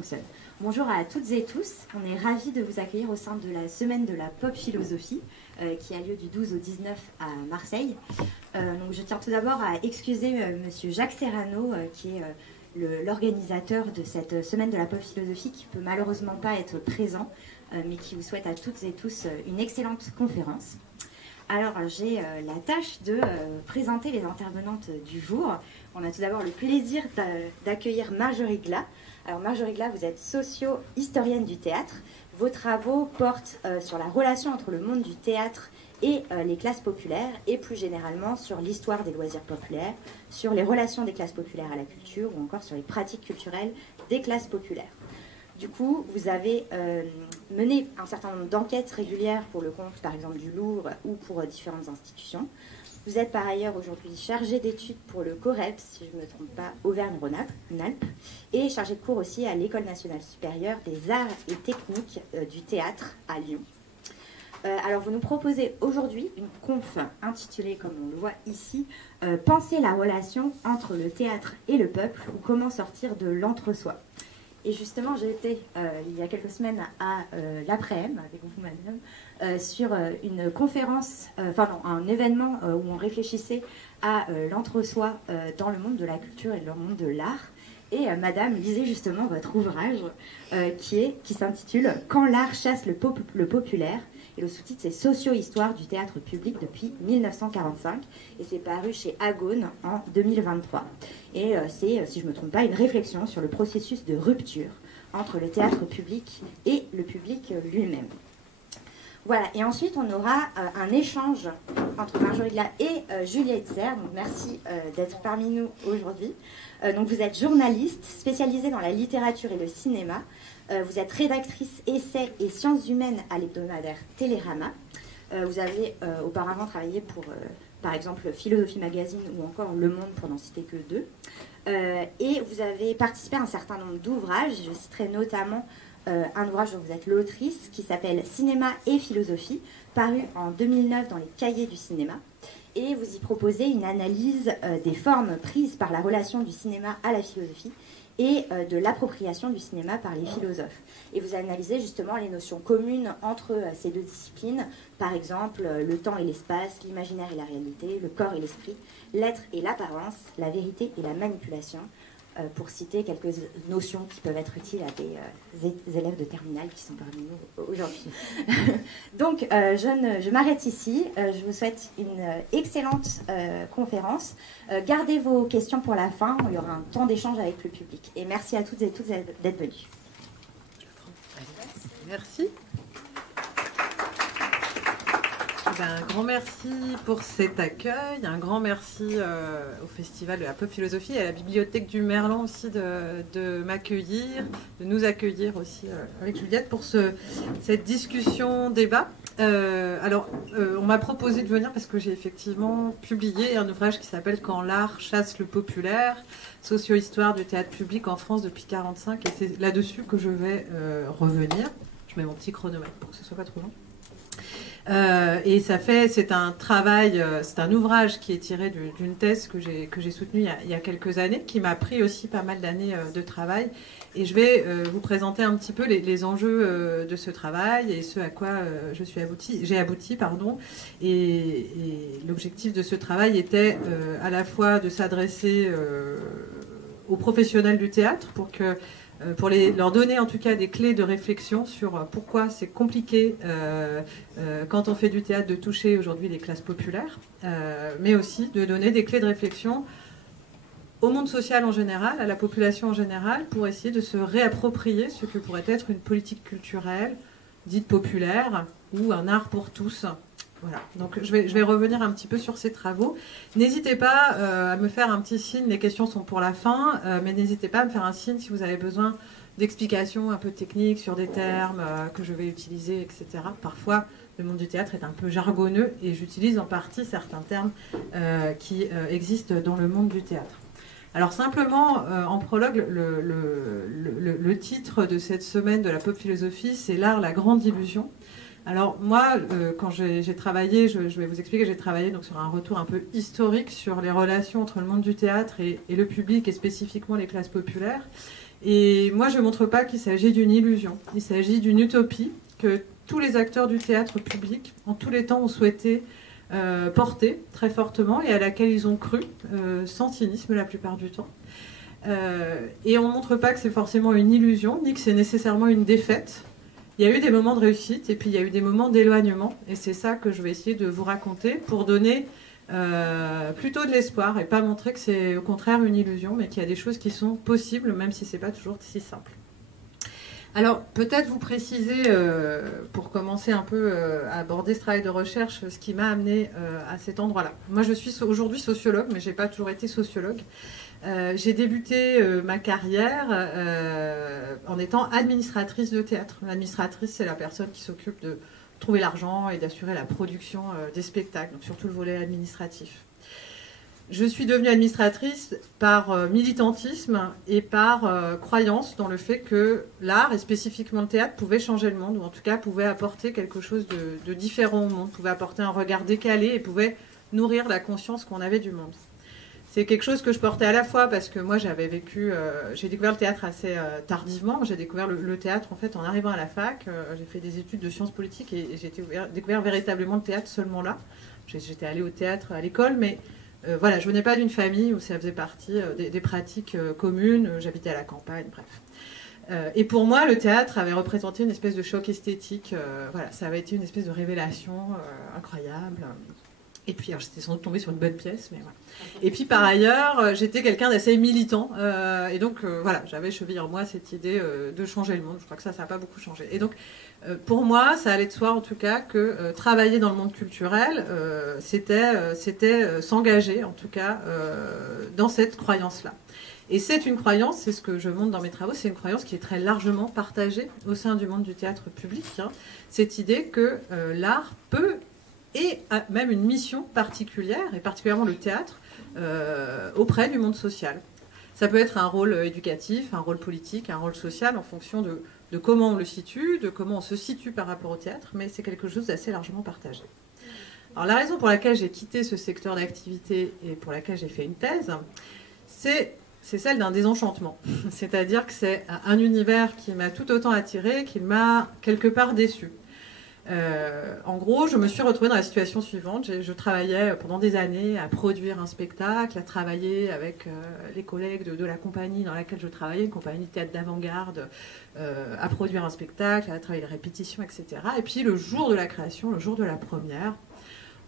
fonctionne. Bonjour à toutes et tous, on est ravis de vous accueillir au sein de la semaine de la pop philosophie qui a lieu du 12 au 19 à Marseille. Donc je tiens tout d'abord à excuser monsieur Jacques Serrano qui est l'organisateur de cette semaine de la pop philosophie qui peut malheureusement pas être présent mais qui vous souhaite à toutes et tous une excellente conférence. Alors j'ai la tâche de présenter les intervenantes du jour. On a tout d'abord le plaisir d'accueillir Marjorie Glas. Alors Marjorie Glas, vous êtes socio-historienne du théâtre. Vos travaux portent sur la relation entre le monde du théâtre et les classes populaires, et plus généralement sur l'histoire des loisirs populaires, sur les relations des classes populaires à la culture, ou encore sur les pratiques culturelles des classes populaires. Du coup, vous avez mené un certain nombre d'enquêtes régulières pour le compte, par exemple, du Louvre ou pour différentes institutions. Vous êtes par ailleurs aujourd'hui chargé d'études pour le COREPS, si je ne me trompe pas, Auvergne-Rhône-Alpes, et chargé de cours aussi à l'École nationale supérieure des arts et techniques du théâtre à Lyon. Alors, vous nous proposez aujourd'hui une conf intitulée, comme on le voit ici, « Penser la relation entre le théâtre et le peuple » ou « Comment sortir de l'entre-soi ». Et justement, j'ai été, il y a quelques semaines, à l'après-midi, avec vous, madame, sur une conférence, un événement où on réfléchissait à l'entre-soi dans le monde de la culture et dans le monde de l'art. Et madame lisait justement votre ouvrage qui s'intitule « Quand l'art chasse le populaire ». Et le sous-titre, c'est « Socio-histoire du théâtre public depuis 1945 ». Et c'est paru chez Agone en 2023. Et c'est, si je ne me trompe pas, une réflexion sur le processus de rupture entre le théâtre public et le public lui-même. Voilà, et ensuite on aura un échange entre Marjorie Glas et Julia Hitzer. Donc merci d'être parmi nous aujourd'hui. Donc vous êtes journaliste spécialisée dans la littérature et le cinéma. Vous êtes rédactrice essais et sciences humaines à l'hebdomadaire Télérama. Vous avez auparavant travaillé pour, par exemple, Philosophie Magazine ou encore Le Monde, pour n'en citer que deux. Et vous avez participé à un certain nombre d'ouvrages. Je citerai notamment un ouvrage dont vous êtes l'autrice qui s'appelle Cinéma et philosophie, paru en 2009 dans les Cahiers du cinéma. Et vous y proposez une analyse des formes prises par la relation du cinéma à la philosophie et de l'appropriation du cinéma par les philosophes. Et vous analysez justement les notions communes entre ces deux disciplines, par exemple le temps et l'espace, l'imaginaire et la réalité, le corps et l'esprit, l'être et l'apparence, la vérité et la manipulation, pour citer quelques notions qui peuvent être utiles à des élèves de terminale qui sont parmi nous aujourd'hui. Donc, je m'arrête ici. Je vous souhaite une excellente conférence. Gardez vos questions pour la fin. Il y aura un temps d'échange avec le public. Et merci à toutes et tous d'être venus. Merci. Un grand merci pour cet accueil, un grand merci au Festival de la Pop Philosophie et à la Bibliothèque du Merlan aussi de m'accueillir, de nous accueillir aussi avec Juliette pour cette discussion, débat. On m'a proposé de venir parce que j'ai effectivement publié un ouvrage qui s'appelle « Quand l'art chasse le populaire, socio-histoire du théâtre public en France depuis 1945 » et c'est là-dessus que je vais revenir. Je mets mon petit chronomètre pour que ce soit pas trop long. Et c'est un travail, c'est un ouvrage qui est tiré d'une thèse que j'ai soutenue il y a quelques années, qui m'a pris aussi pas mal d'années de travail. Et je vais vous présenter un petit peu les enjeux de ce travail et ce à quoi j'ai abouti. Et l'objectif de ce travail était à la fois de s'adresser aux professionnels du théâtre pour leur donner en tout cas des clés de réflexion sur pourquoi c'est compliqué quand on fait du théâtre de toucher aujourd'hui les classes populaires, mais aussi de donner des clés de réflexion au monde social en général, à la population en général, pour essayer de se réapproprier ce que pourrait être une politique culturelle dite populaire ou un art pour tous. Voilà, donc je vais revenir un petit peu sur ces travaux. N'hésitez pas à me faire un petit signe, les questions sont pour la fin, mais n'hésitez pas à me faire un signe si vous avez besoin d'explications un peu techniques sur des termes que je vais utiliser, etc. Parfois, le monde du théâtre est un peu jargonneux et j'utilise en partie certains termes qui existent dans le monde du théâtre. Alors simplement, en prologue, le titre de cette semaine de la pop philosophie, c'est « L'art, la grande illusion ». Alors moi, quand j'ai travaillé, je vais vous expliquer, j'ai travaillé donc sur un retour un peu historique sur les relations entre le monde du théâtre et le public, et spécifiquement les classes populaires. Et moi, je ne montre pas qu'il s'agit d'une illusion. Il s'agit d'une utopie que tous les acteurs du théâtre public, en tous les temps, ont souhaité porter très fortement et à laquelle ils ont cru, sans cynisme la plupart du temps. Et on ne montre pas que c'est forcément une illusion, ni que c'est nécessairement une défaite. Il y a eu des moments de réussite et puis il y a eu des moments d'éloignement. Et c'est ça que je vais essayer de vous raconter pour donner plutôt de l'espoir et pas montrer que c'est au contraire une illusion, mais qu'il y a des choses qui sont possibles, même si ce n'est pas toujours si simple. Alors, peut-être vous préciser, pour commencer un peu à aborder ce travail de recherche, ce qui m'a amené à cet endroit-là. Moi, je suis aujourd'hui sociologue, mais je n'ai pas toujours été sociologue. J'ai débuté ma carrière en étant administratrice de théâtre. L'administratrice, c'est la personne qui s'occupe de trouver l'argent et d'assurer la production des spectacles, donc surtout le volet administratif. Je suis devenue administratrice par militantisme et par croyance dans le fait que l'art, et spécifiquement le théâtre, pouvait changer le monde, ou en tout cas pouvait apporter quelque chose de différent au monde, pouvait apporter un regard décalé et pouvait nourrir la conscience qu'on avait du monde. C'est quelque chose que je portais à la fois parce que moi j'avais vécu, j'ai découvert le théâtre assez tardivement. J'ai découvert le théâtre en fait en arrivant à la fac. J'ai fait des études de sciences politiques et j'ai découvert véritablement le théâtre seulement là. J'étais allée au théâtre à l'école, mais voilà, je venais pas d'une famille où ça faisait partie des pratiques communes. J'habitais à la campagne, bref. Et pour moi, le théâtre avait représenté une espèce de choc esthétique. Voilà, ça avait été une espèce de révélation incroyable. Et puis, j'étais sans doute tombée sur une bonne pièce, mais voilà. Et puis, par ailleurs, j'étais quelqu'un d'assez militant. Et donc, voilà, j'avais chevillé en moi cette idée de changer le monde. Je crois que ça n'a pas beaucoup changé. Et donc, pour moi, ça allait de soi, en tout cas, que travailler dans le monde culturel, c'était s'engager, en tout cas, dans cette croyance-là. Et c'est une croyance, c'est ce que je montre dans mes travaux, c'est une croyance qui est très largement partagée au sein du monde du théâtre public. Hein, cette idée que l'art peut et a même une mission particulière, et particulièrement le théâtre, auprès du monde social. Ça peut être un rôle éducatif, un rôle politique, un rôle social, en fonction de comment on le situe, de comment on se situe par rapport au théâtre, mais c'est quelque chose d'assez largement partagé. Alors la raison pour laquelle j'ai quitté ce secteur d'activité et pour laquelle j'ai fait une thèse, c'est celle d'un désenchantement. C'est-à-dire que c'est un univers qui m'a tout autant attiré qu'il m'a quelque part déçu. En gros, je me suis retrouvée dans la situation suivante. Je travaillais pendant des années à produire un spectacle, à travailler avec les collègues de la compagnie dans laquelle je travaillais, une compagnie de théâtre d'avant-garde, à produire un spectacle, à travailler les répétitions, etc. Et puis le jour de la création, le jour de la première,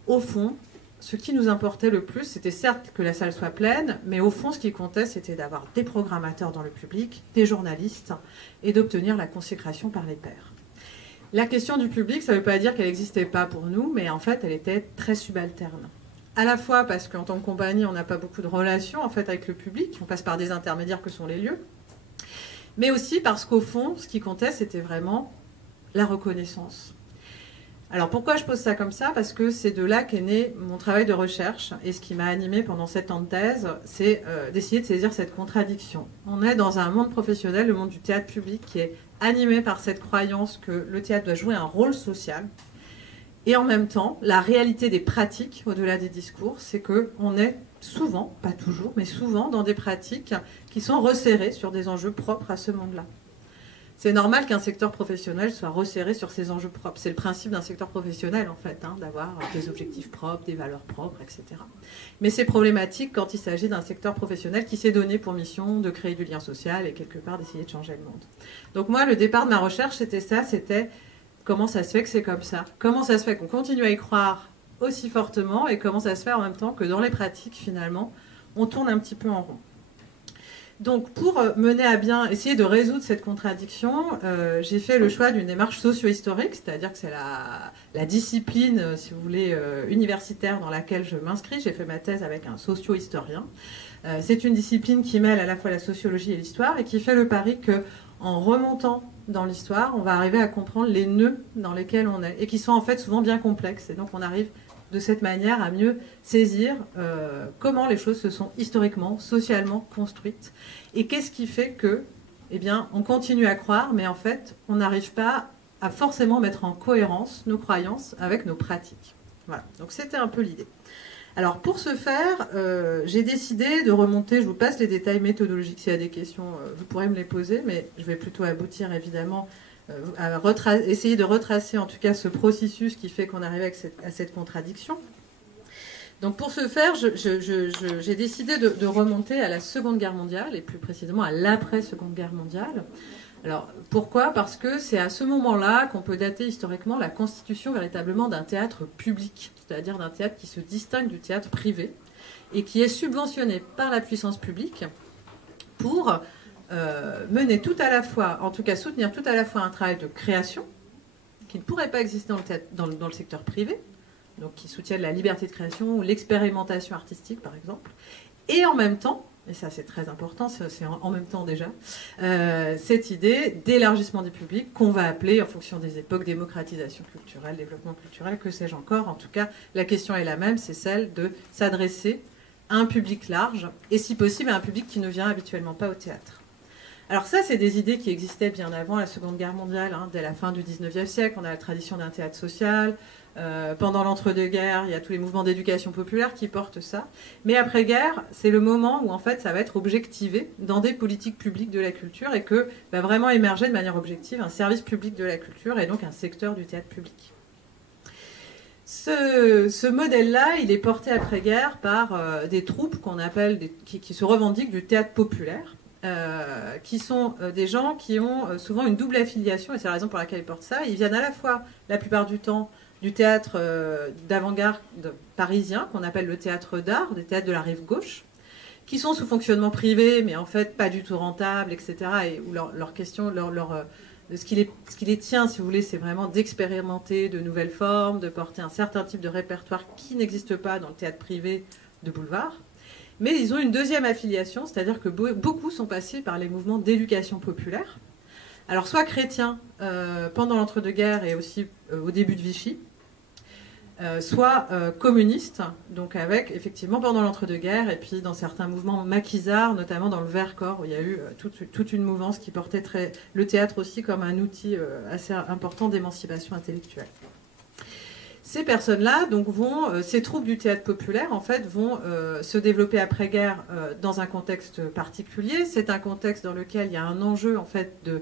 au fond, ce qui nous importait le plus, c'était certes que la salle soit pleine, mais au fond, ce qui comptait, c'était d'avoir des programmateurs dans le public, des journalistes, et d'obtenir la consécration par les pairs. La question du public, ça ne veut pas dire qu'elle n'existait pas pour nous, mais en fait, elle était très subalterne. À la fois parce qu'en tant que compagnie, on n'a pas beaucoup de relations en fait, avec le public, on passe par des intermédiaires que sont les lieux, mais aussi parce qu'au fond, ce qui comptait, c'était vraiment la reconnaissance. Alors pourquoi je pose ça comme ça? Parce que c'est de là qu'est né mon travail de recherche, et ce qui m'a animé pendant 7 ans de thèse, c'est d'essayer de saisir cette contradiction. On est dans un monde professionnel, le monde du théâtre public, qui est animé par cette croyance que le théâtre doit jouer un rôle social. Et en même temps, la réalité des pratiques, au-delà des discours, c'est qu'on est souvent, pas toujours, mais souvent dans des pratiques qui sont resserrées sur des enjeux propres à ce monde-là. C'est normal qu'un secteur professionnel soit resserré sur ses enjeux propres. C'est le principe d'un secteur professionnel, en fait, hein, d'avoir des objectifs propres, des valeurs propres, etc. Mais c'est problématique quand il s'agit d'un secteur professionnel qui s'est donné pour mission de créer du lien social et quelque part d'essayer de changer le monde. Donc moi, le départ de ma recherche, c'était ça, c'était comment ça se fait que c'est comme ça? Comment ça se fait qu'on continue à y croire aussi fortement et comment ça se fait en même temps que dans les pratiques, finalement, on tourne un petit peu en rond. Donc, pour mener à bien, essayer de résoudre cette contradiction, j'ai fait le choix d'une démarche socio-historique, c'est-à-dire que c'est la discipline, si vous voulez, universitaire dans laquelle je m'inscris. J'ai fait ma thèse avec un socio-historien. C'est une discipline qui mêle à la fois la sociologie et l'histoire et qui fait le pari qu'en remontant dans l'histoire, on va arriver à comprendre les nœuds dans lesquels on est et qui sont en fait souvent bien complexes. Et donc, on arrive de cette manière à mieux saisir comment les choses se sont historiquement, socialement construites. Et qu'est-ce qui fait que, eh bien, on continue à croire, mais en fait, on n'arrive pas à forcément mettre en cohérence nos croyances avec nos pratiques. Voilà, donc c'était un peu l'idée. Alors pour ce faire, j'ai décidé de remonter, je vous passe les détails méthodologiques, s'il y a des questions, vous pourrez me les poser, mais je vais plutôt aboutir évidemment à essayer de retracer en tout cas ce processus qui fait qu'on arrive à cette contradiction. Donc pour ce faire, j'ai décidé de remonter à la Seconde Guerre mondiale, et plus précisément à l'après-Seconde Guerre mondiale. Alors pourquoi? Parce que c'est à ce moment-là qu'on peut dater historiquement la constitution véritablement d'un théâtre public, c'est-à-dire d'un théâtre qui se distingue du théâtre privé, et qui est subventionné par la puissance publique pour mener tout à la fois, en tout cas soutenir tout à la fois un travail de création, qui ne pourrait pas exister dans le secteur privé, donc qui soutiennent la liberté de création ou l'expérimentation artistique, par exemple. Et en même temps, et ça c'est très important, c'est en même temps déjà, cette idée d'élargissement du public qu'on va appeler, en fonction des époques, démocratisation culturelle, développement culturel, que sais-je encore. En tout cas, la question est la même, c'est celle de s'adresser à un public large, et si possible à un public qui ne vient habituellement pas au théâtre. Alors ça, c'est des idées qui existaient bien avant la Seconde Guerre mondiale, hein, dès la fin du 19e siècle. On a la tradition d'un théâtre social. Pendant l'entre-deux-guerres, il y a tous les mouvements d'éducation populaire qui portent ça. Mais après-guerre, c'est le moment où en fait ça va être objectivé dans des politiques publiques de la culture et que va vraiment émerger de manière objective un service public de la culture et donc un secteur du théâtre public. Ce modèle-là, il est porté après-guerre par des troupes qu'on appelle qui se revendiquent du théâtre populaire. Qui sont des gens qui ont souvent une double affiliation, et c'est la raison pour laquelle ils portent ça. Ils viennent à la fois, la plupart du temps, du théâtre d'avant-garde parisien, qu'on appelle le théâtre d'art, des théâtres de la rive gauche, qui sont sous fonctionnement privé, mais en fait pas du tout rentables, etc. Et où leur question, ce qui les tient, si vous voulez, c'est vraiment d'expérimenter de nouvelles formes, de porter un certain type de répertoire qui n'existe pas dans le théâtre privé de boulevard. Mais ils ont une deuxième affiliation, c'est-à-dire que beaucoup sont passés par les mouvements d'éducation populaire. Alors soit chrétiens pendant l'entre-deux-guerres et aussi au début de Vichy, soit communistes, donc avec effectivement pendant l'entre-deux-guerres et puis dans certains mouvements maquisards, notamment dans le Vercors, où il y a eu toute une mouvance qui portait le théâtre aussi comme un outil assez important d'émancipation intellectuelle. Ces personnes-là, donc, ces troupes du théâtre populaire, en fait, vont se développer après-guerre dans un contexte particulier. C'est un contexte dans lequel il y a un enjeu, en fait, de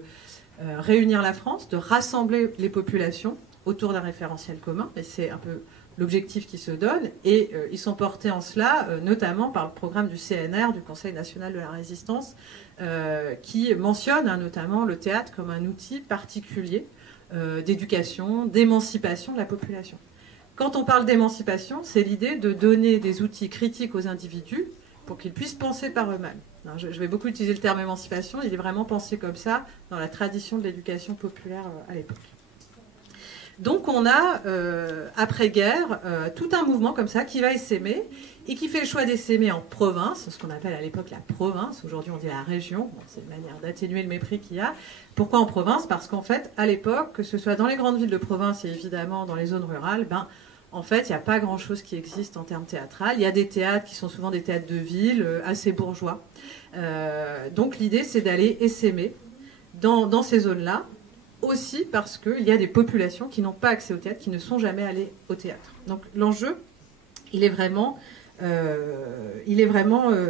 réunir la France, de rassembler les populations autour d'un référentiel commun. Et c'est un peu l'objectif qui se donne. Et ils sont portés en cela, notamment par le programme du CNR, du Conseil national de la résistance, qui mentionne notamment le théâtre comme un outil particulier d'éducation, d'émancipation de la population. Quand on parle d'émancipation, c'est l'idée de donner des outils critiques aux individus pour qu'ils puissent penser par eux-mêmes. Je vais beaucoup utiliser le terme émancipation, il est vraiment pensé comme ça dans la tradition de l'éducation populaire à l'époque. Donc on a, après-guerre, tout un mouvement comme ça qui va essaimer et qui fait le choix d'essaimer en province, ce qu'on appelle à l'époque la province, aujourd'hui on dit la région, bon, c'est une manière d'atténuer le mépris qu'il y a. Pourquoi en province? Parce qu'en fait, à l'époque, que ce soit dans les grandes villes de province et évidemment dans les zones rurales, en fait, il n'y a pas grand-chose qui existe en termes théâtrales. Il y a des théâtres qui sont souvent des théâtres de ville, assez bourgeois. Donc l'idée, c'est d'aller essaimer dans ces zones-là, aussi parce qu'il y a des populations qui n'ont pas accès au théâtre, qui ne sont jamais allées au théâtre. Donc l'enjeu, il est vraiment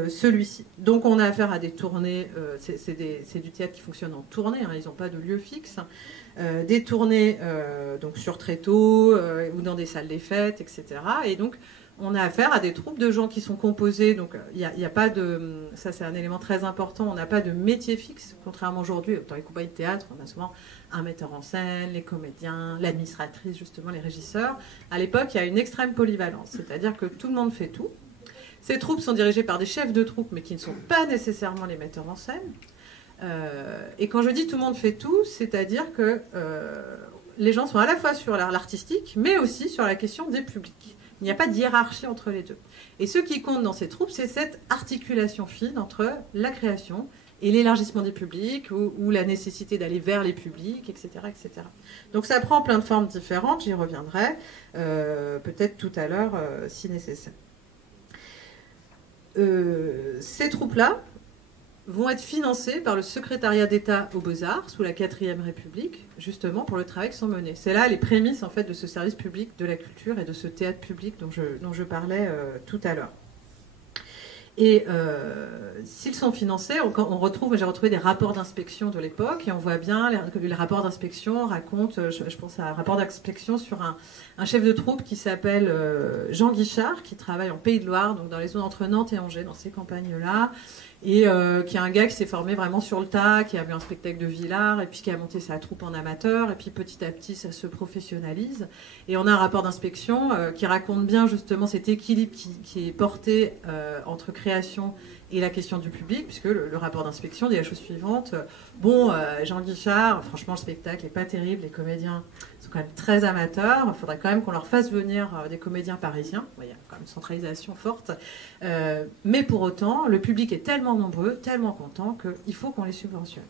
celui-ci. Donc on a affaire à des tournées, c'est du théâtre qui fonctionne en tournée, hein, ils n'ont pas de lieu fixe. Des tournées donc sur tréteau ou dans des salles des fêtes, etc. Et donc on a affaire à des troupes de gens qui sont composés, donc il n'y a pas de... Ça c'est un élément très important, on n'a pas de métier fixe, contrairement aujourd'hui, dans les compagnies de théâtre, on a souvent un metteur en scène, les comédiens, l'administratrice, justement les régisseurs. À l'époque, il y a une extrême polyvalence, c'est-à-dire que tout le monde fait tout. Ces troupes sont dirigées par des chefs de troupes, mais qui ne sont pas nécessairement les metteurs en scène. Et quand je dis tout le monde fait tout, c'est-à-dire que les gens sont à la fois sur l'artistique, mais aussi sur la question des publics. Il n'y a pas de hiérarchie entre les deux. Et ce qui compte dans ces troupes, c'est cette articulation fine entre la création et l'élargissement des publics, ou la nécessité d'aller vers les publics, etc., etc. Donc ça prend plein de formes différentes, j'y reviendrai peut-être tout à l'heure si nécessaire. Ces troupes-là vont être financés par le secrétariat d'État aux Beaux-Arts sous la 4e République, justement pour le travail qu'ils sont menés. C'est là les prémices en fait de ce service public de la culture et de ce théâtre public dont je parlais tout à l'heure. Et s'ils sont financés, j'ai retrouvé des rapports d'inspection de l'époque, et on voit bien que les rapports d'inspection racontent, je pense à un rapport d'inspection sur un chef de troupe qui s'appelle Jean Guichard, qui travaille en Pays de Loire, donc dans les zones entre Nantes et Angers, dans ces campagnes-là, et qui est un gars qui s'est formé vraiment sur le tas, qui a vu un spectacle de Villard, et puis qui a monté sa troupe en amateur, et puis petit à petit ça se professionnalise. Et on a un rapport d'inspection qui raconte bien justement cet équilibre qui est porté entre création et la question du public, puisque le rapport d'inspection dit la chose suivante. Jean Guichard, franchement le spectacle n'est pas terrible, les comédiens sont quand même très amateurs, il faudrait quand même qu'on leur fasse venir des comédiens parisiens, il y a quand même une centralisation forte, mais pour autant, le public est tellement nombreux, tellement content qu'il faut qu'on les subventionne.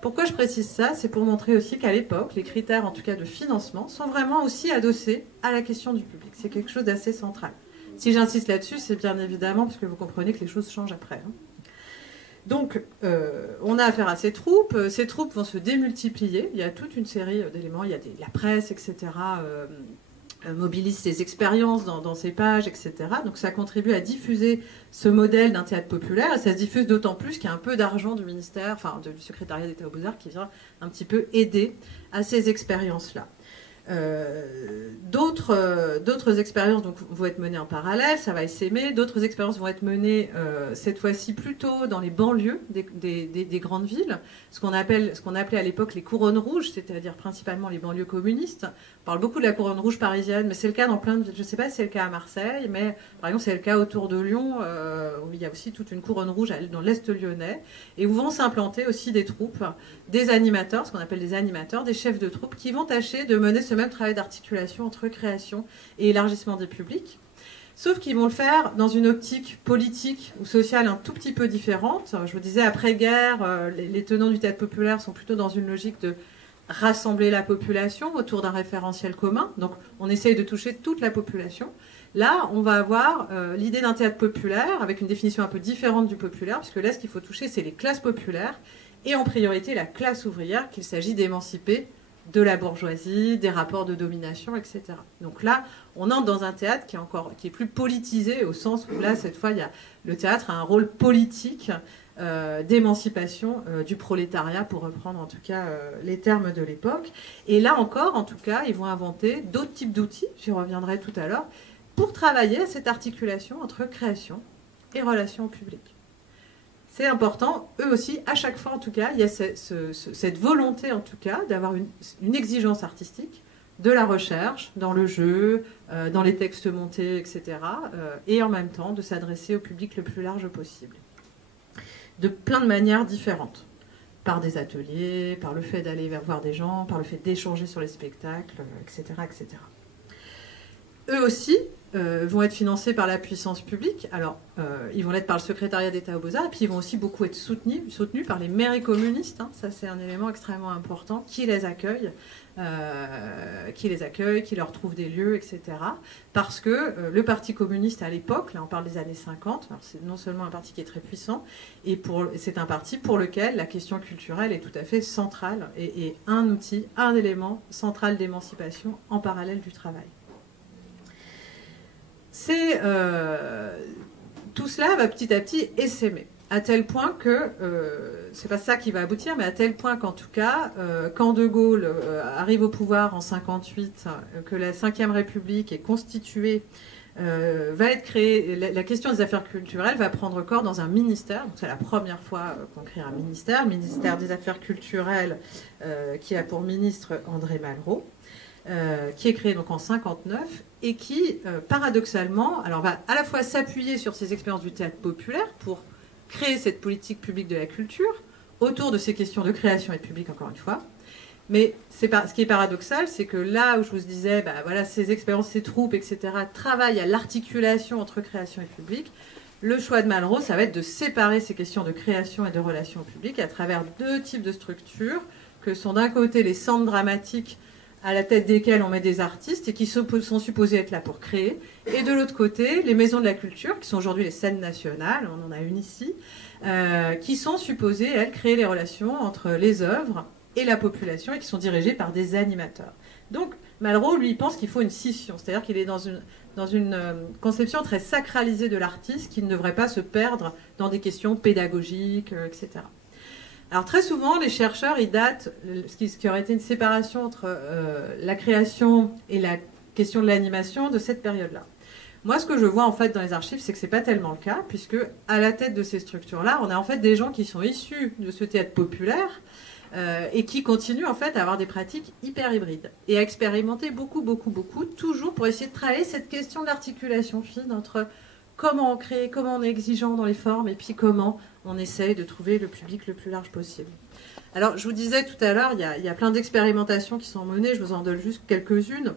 Pourquoi je précise ça? C'est pour montrer aussi qu'à l'époque, les critères en tout cas de financement sont vraiment aussi adossés à la question du public. C'est quelque chose d'assez central. Si j'insiste là-dessus, c'est bien évidemment parce que vous comprenez que les choses changent après. Donc, on a affaire à ces troupes. Ces troupes vont se démultiplier. Il y a toute une série d'éléments. Il y a la presse, etc., mobilise ses expériences dans ses pages, etc. Donc, ça contribue à diffuser ce modèle d'un théâtre populaire. Et ça se diffuse d'autant plus qu'il y a un peu d'argent du ministère, enfin, du secrétariat d'État aux Beaux-Arts qui vient un petit peu aider à ces expériences-là. D'autres expériences donc, vont être menées en parallèle, ça va essaimer. D'autres expériences vont être menées cette fois-ci plutôt dans les banlieues des grandes villes, ce qu'on appelait à l'époque les couronnes rouges, c'est-à-dire principalement les banlieues communistes. On parle beaucoup de la couronne rouge parisienne, mais c'est le cas dans plein de villes. Je ne sais pas si c'est le cas à Marseille, mais par exemple c'est le cas autour de Lyon, où il y a aussi toute une couronne rouge dans l'Est lyonnais, et où vont s'implanter aussi des troupes, des animateurs, ce qu'on appelle des animateurs, des chefs de troupe, qui vont tâcher de mener ce même travail d'articulation entre création et élargissement des publics. Sauf qu'ils vont le faire dans une optique politique ou sociale un tout petit peu différente. Je vous disais, après-guerre, les tenants du théâtre populaire sont plutôt dans une logique de rassembler la population autour d'un référentiel commun. Donc, on essaye de toucher toute la population. Là, on va avoir l'idée d'un théâtre populaire avec une définition un peu différente du populaire, puisque là, ce qu'il faut toucher, c'est les classes populaires et en priorité la classe ouvrière qu'il s'agit d'émanciper de la bourgeoisie, des rapports de domination, etc. Donc là, on entre dans un théâtre qui est plus politisé, au sens où là, cette fois, le théâtre a un rôle politique d'émancipation du prolétariat, pour reprendre en tout cas les termes de l'époque. Et là encore, en tout cas, ils vont inventer d'autres types d'outils, j'y reviendrai tout à l'heure, pour travailler à cette articulation entre création et relations au public. C'est important, eux aussi, à chaque fois en tout cas, il y a cette volonté en tout cas d'avoir une exigence artistique, de la recherche, dans le jeu, dans les textes montés, etc. Et en même temps de s'adresser au public le plus large possible. De plein de manières différentes. Par des ateliers, par le fait d'aller voir des gens, par le fait d'échanger sur les spectacles, etc., etc. Eux aussi vont être financés par la puissance publique. Alors, ils vont l'être par le secrétariat d'État aux Beaux-Arts, et puis ils vont aussi beaucoup être soutenus par les mairies communistes. Ça, c'est un élément extrêmement important, qui les accueille, qui leur trouve des lieux, etc. Parce que le Parti communiste à l'époque, là on parle des années 50, c'est non seulement un parti qui est très puissant, et c'est un parti pour lequel la question culturelle est tout à fait centrale, et un outil, un élément central d'émancipation en parallèle du travail. Tout cela va petit à petit essaimer, à tel point que, c'est pas ça qui va aboutir, mais à tel point qu'en tout cas, quand De Gaulle arrive au pouvoir en 1958, que la Ve République est constituée, va être créée, la question des affaires culturelles va prendre corps dans un ministère. C'est la première fois qu'on crée un ministère des Affaires culturelles, qui a pour ministre André Malraux. Qui est créé donc en 1959 et qui, paradoxalement, va à la fois s'appuyer sur ces expériences du théâtre populaire pour créer cette politique publique de la culture autour de ces questions de création et de public, encore une fois. Mais ce qui est paradoxal, c'est que là où je vous disais, voilà, ces expériences, ces troupes, etc., travaillent à l'articulation entre création et public, le choix de Malraux, ça va être de séparer ces questions de création et de relation au public à travers deux types de structures, que sont d'un côté les centres dramatiques à la tête desquels on met des artistes et qui sont supposés être là pour créer, et de l'autre côté, les maisons de la culture, qui sont aujourd'hui les scènes nationales, on en a une ici, qui sont supposées, elles, créer les relations entre les œuvres et la population et qui sont dirigées par des animateurs. Donc, Malraux, lui, pense qu'il faut une scission, c'est-à-dire qu'il est dans une conception très sacralisée de l'artiste qui ne devrait pas se perdre dans des questions pédagogiques, etc. Alors très souvent, les chercheurs, ils datent ce qui aurait été une séparation entre la création et la question de l'animation de cette période-là. Moi, ce que je vois en fait dans les archives, c'est que c'est pas tellement le cas, puisque à la tête de ces structures-là, on a en fait des gens qui sont issus de ce théâtre populaire et qui continuent en fait à avoir des pratiques hyper hybrides et à expérimenter beaucoup, toujours pour essayer de travailler cette question de l'articulation fine entre comment on crée, comment on est exigeant dans les formes et puis comment on essaye de trouver le public le plus large possible. Alors, je vous disais tout à l'heure, il y a plein d'expérimentations qui sont menées, je vous en donne juste quelques-unes.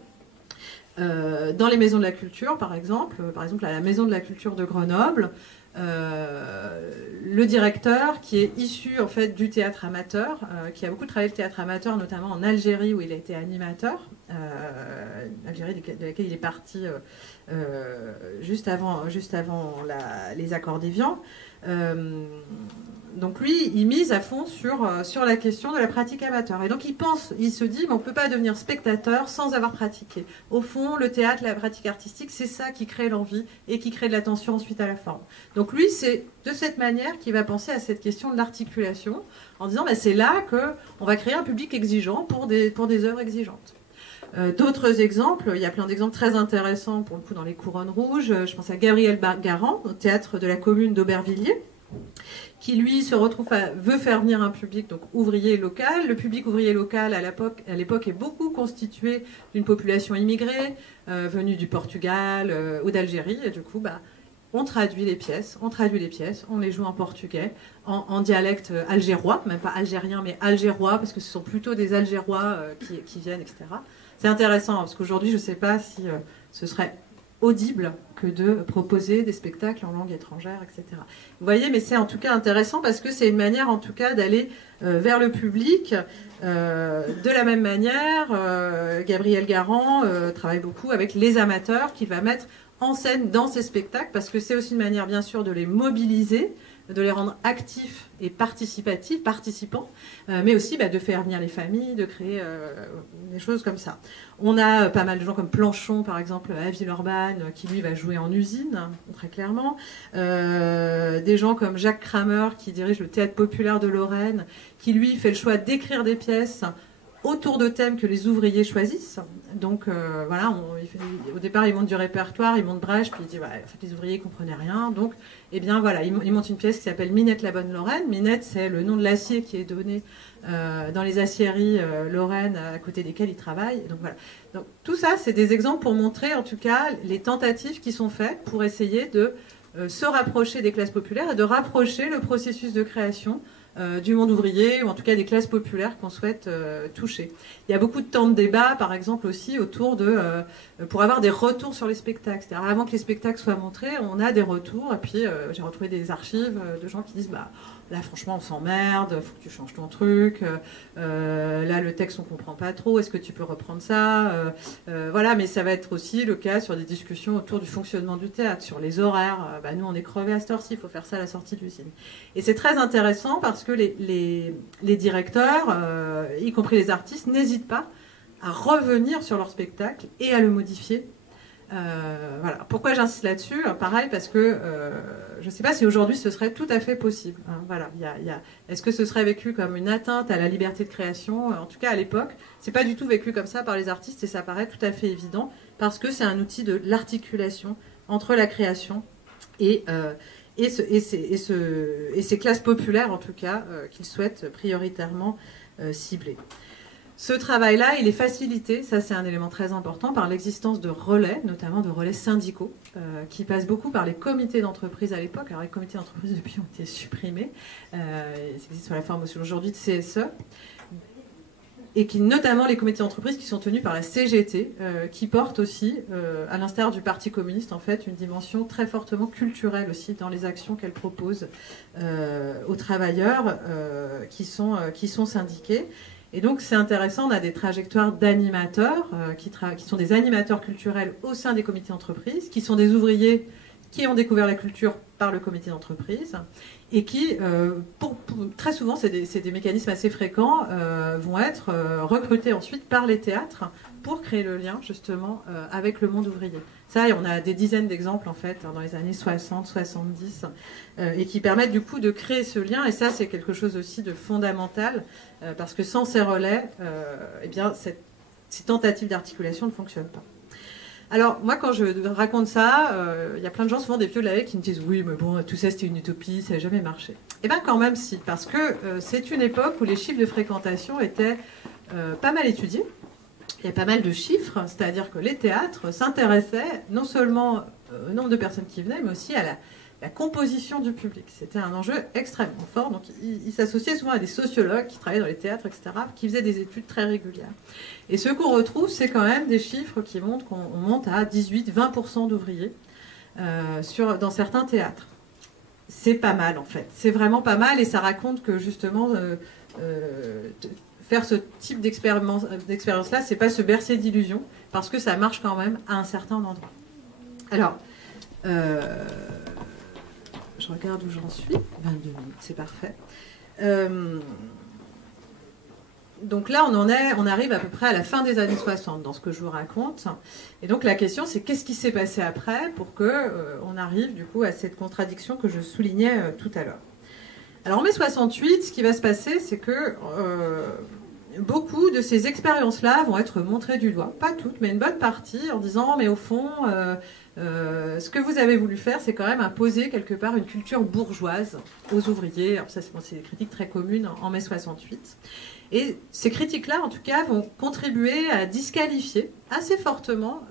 Dans les maisons de la culture, par exemple à la Maison de la Culture de Grenoble, le directeur qui est issu en fait du théâtre amateur, qui a beaucoup travaillé le théâtre amateur, notamment en Algérie où il a été animateur, Algérie de laquelle il est parti juste avant les accords d'Évian. Donc lui, il mise à fond sur la question de la pratique amateur. Et donc il se dit, mais on ne peut pas devenir spectateur sans avoir pratiqué. Au fond, le théâtre, la pratique artistique, c'est ça qui crée l'envie et qui crée de l'attention ensuite à la forme. Donc lui, c'est de cette manière qu'il va penser à cette question de l'articulation, en disant, c'est là qu'on va créer un public exigeant pour des œuvres exigeantes. D'autres exemples, il y a plein d'exemples très intéressants pour le coup dans les couronnes rouges. Je pense à Gabriel Garand, au théâtre de la commune d'Aubervilliers, qui lui veut faire venir un public donc ouvrier local. Le public ouvrier local à l'époque est beaucoup constitué d'une population immigrée venue du Portugal ou d'Algérie, et du coup on traduit les pièces, on les joue en portugais, en dialecte algérois, même pas algérien mais algérois, parce que ce sont plutôt des algérois qui viennent, etc. C'est intéressant, parce qu'aujourd'hui, je ne sais pas si ce serait audible que de proposer des spectacles en langue étrangère, etc. Vous voyez, mais c'est en tout cas intéressant parce que c'est une manière, en tout cas, d'aller vers le public. De la même manière, Gabriel Garand travaille beaucoup avec les amateurs qu'il va mettre en scène dans ses spectacles, parce que c'est aussi une manière, bien sûr, de les mobiliser, de les rendre actifs et participants, mais aussi de faire venir les familles, de créer des choses comme ça. On a pas mal de gens comme Planchon, par exemple, à Villeurbanne, qui lui va jouer en usine, très clairement. Des gens comme Jacques Kramer, qui dirige le Théâtre populaire de Lorraine, qui lui fait le choix d'écrire des pièces autour de thèmes que les ouvriers choisissent. Donc voilà, au départ, il monte du répertoire, il monte Brecht, puis il dit, en fait, les ouvriers ne comprenaient rien. Donc, eh bien voilà, il monte une pièce qui s'appelle Minette la bonne Lorraine. Minette, c'est le nom de l'acier qui est donné dans les aciéries lorraines à côté desquelles il travaille. Donc voilà. Donc tout ça, c'est des exemples pour montrer, en tout cas, les tentatives qui sont faites pour essayer de se rapprocher des classes populaires et de rapprocher le processus de création du monde ouvrier, ou en tout cas des classes populaires qu'on souhaite toucher. Il y a beaucoup de temps de débat, par exemple, aussi autour pour avoir des retours sur les spectacles. C'est-à-dire, avant que les spectacles soient montrés, on a des retours, et puis j'ai retrouvé des archives de gens qui disent, là, franchement, on s'emmerde, faut que tu changes ton truc, là, le texte, on comprend pas trop, est-ce que tu peux reprendre ça voilà, mais ça va être aussi le cas sur des discussions autour du fonctionnement du théâtre, sur les horaires. Nous, on est crevés à cette heure-ci, il faut faire ça à la sortie de l'usine. Et c'est très intéressant parce que les directeurs, y compris les artistes, n'hésitent pas à revenir sur leur spectacle et à le modifier. Voilà. Pourquoi j'insiste là-dessus? Pareil, parce que je ne sais pas si aujourd'hui ce serait tout à fait possible. Voilà. Est-ce que ce serait vécu comme une atteinte à la liberté de création? En tout cas, à l'époque, c'est pas du tout vécu comme ça par les artistes, et ça paraît tout à fait évident, parce que c'est un outil de l'articulation entre la création et ces classes populaires, en tout cas, qu'ils souhaitent prioritairement cibler. Ce travail-là, il est facilité, ça c'est un élément très important, par l'existence de relais, notamment de relais syndicaux, qui passent beaucoup par les comités d'entreprise à l'époque. Alors les comités d'entreprise depuis ont été supprimés, ils existent sous la forme aujourd'hui de CSE, et notamment les comités d'entreprise qui sont tenus par la CGT, qui portent aussi, à l'instar du Parti communiste, en fait, une dimension très fortement culturelle aussi dans les actions qu'elle propose aux travailleurs qui sont syndiqués. Et donc c'est intéressant, on a des trajectoires d'animateurs qui sont des animateurs culturels au sein des comités d'entreprise, qui sont des ouvriers qui ont découvert la culture par le comité d'entreprise et qui, très souvent, c'est des mécanismes assez fréquents, vont être recrutés ensuite par les théâtres pour créer le lien justement avec le monde ouvrier. Ça, on a des dizaines d'exemples en fait dans les années 60, 70 et qui permettent du coup de créer ce lien, et ça c'est quelque chose aussi de fondamental parce que sans ces relais, eh bien, ces tentatives d'articulation ne fonctionnent pas. Alors, moi, quand je raconte ça, il y a plein de gens, souvent des vieux de la haie, qui me disent « Oui, mais bon, tout ça, c'était une utopie, ça n'a jamais marché. » Eh bien, quand même, si, parce que c'est une époque où les chiffres de fréquentation étaient pas mal étudiés. Il y a pas mal de chiffres, c'est-à-dire que les théâtres s'intéressaient non seulement au nombre de personnes qui venaient, mais aussi à la composition du public. C'était un enjeu extrêmement fort. Donc, ils s'associaient souvent à des sociologues qui travaillaient dans les théâtres, etc., qui faisaient des études très régulières. Et ce qu'on retrouve, c'est quand même des chiffres qui montrent qu'on monte à 18-20% d'ouvriers dans certains théâtres. C'est pas mal, en fait. C'est vraiment pas mal, et ça raconte que, justement, faire ce type d'expérience-là, c'est pas se bercer d'illusions, parce que ça marche quand même à un certain endroit. Alors, je regarde où j'en suis. 22 minutes, c'est parfait. Donc là, on arrive à peu près à la fin des années 60 dans ce que je vous raconte. Et donc la question, c'est qu'est-ce qui s'est passé après pour qu'on arrive du coup à cette contradiction que je soulignais tout à l'heure. Alors en mai 68, ce qui va se passer, c'est que beaucoup de ces expériences-là vont être montrées du doigt. Pas toutes, mais une bonne partie, en disant, mais au fond, ce que vous avez voulu faire, c'est quand même imposer quelque part une culture bourgeoise aux ouvriers. Alors ça, c'est des critiques très communes en mai 68. Et ces critiques-là, en tout cas, vont contribuer à disqualifier assez fortement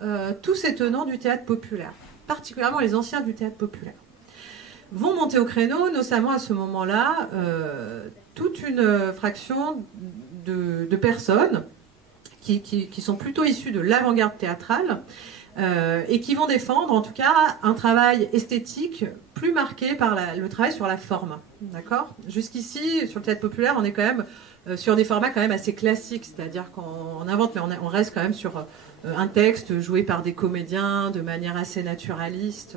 tous ces tenants du théâtre populaire, particulièrement les anciens du théâtre populaire. Vont monter au créneau, notamment à ce moment-là, toute une fraction de personnes qui sont plutôt issues de l'avant-garde théâtrale et qui vont défendre, en tout cas, un travail esthétique plus marqué par le travail sur la forme. D'accord ? Jusqu'ici, sur le théâtre populaire, on est quand même sur des formats quand même assez classiques, c'est-à-dire qu'on invente, mais on reste quand même sur un texte joué par des comédiens de manière assez naturaliste.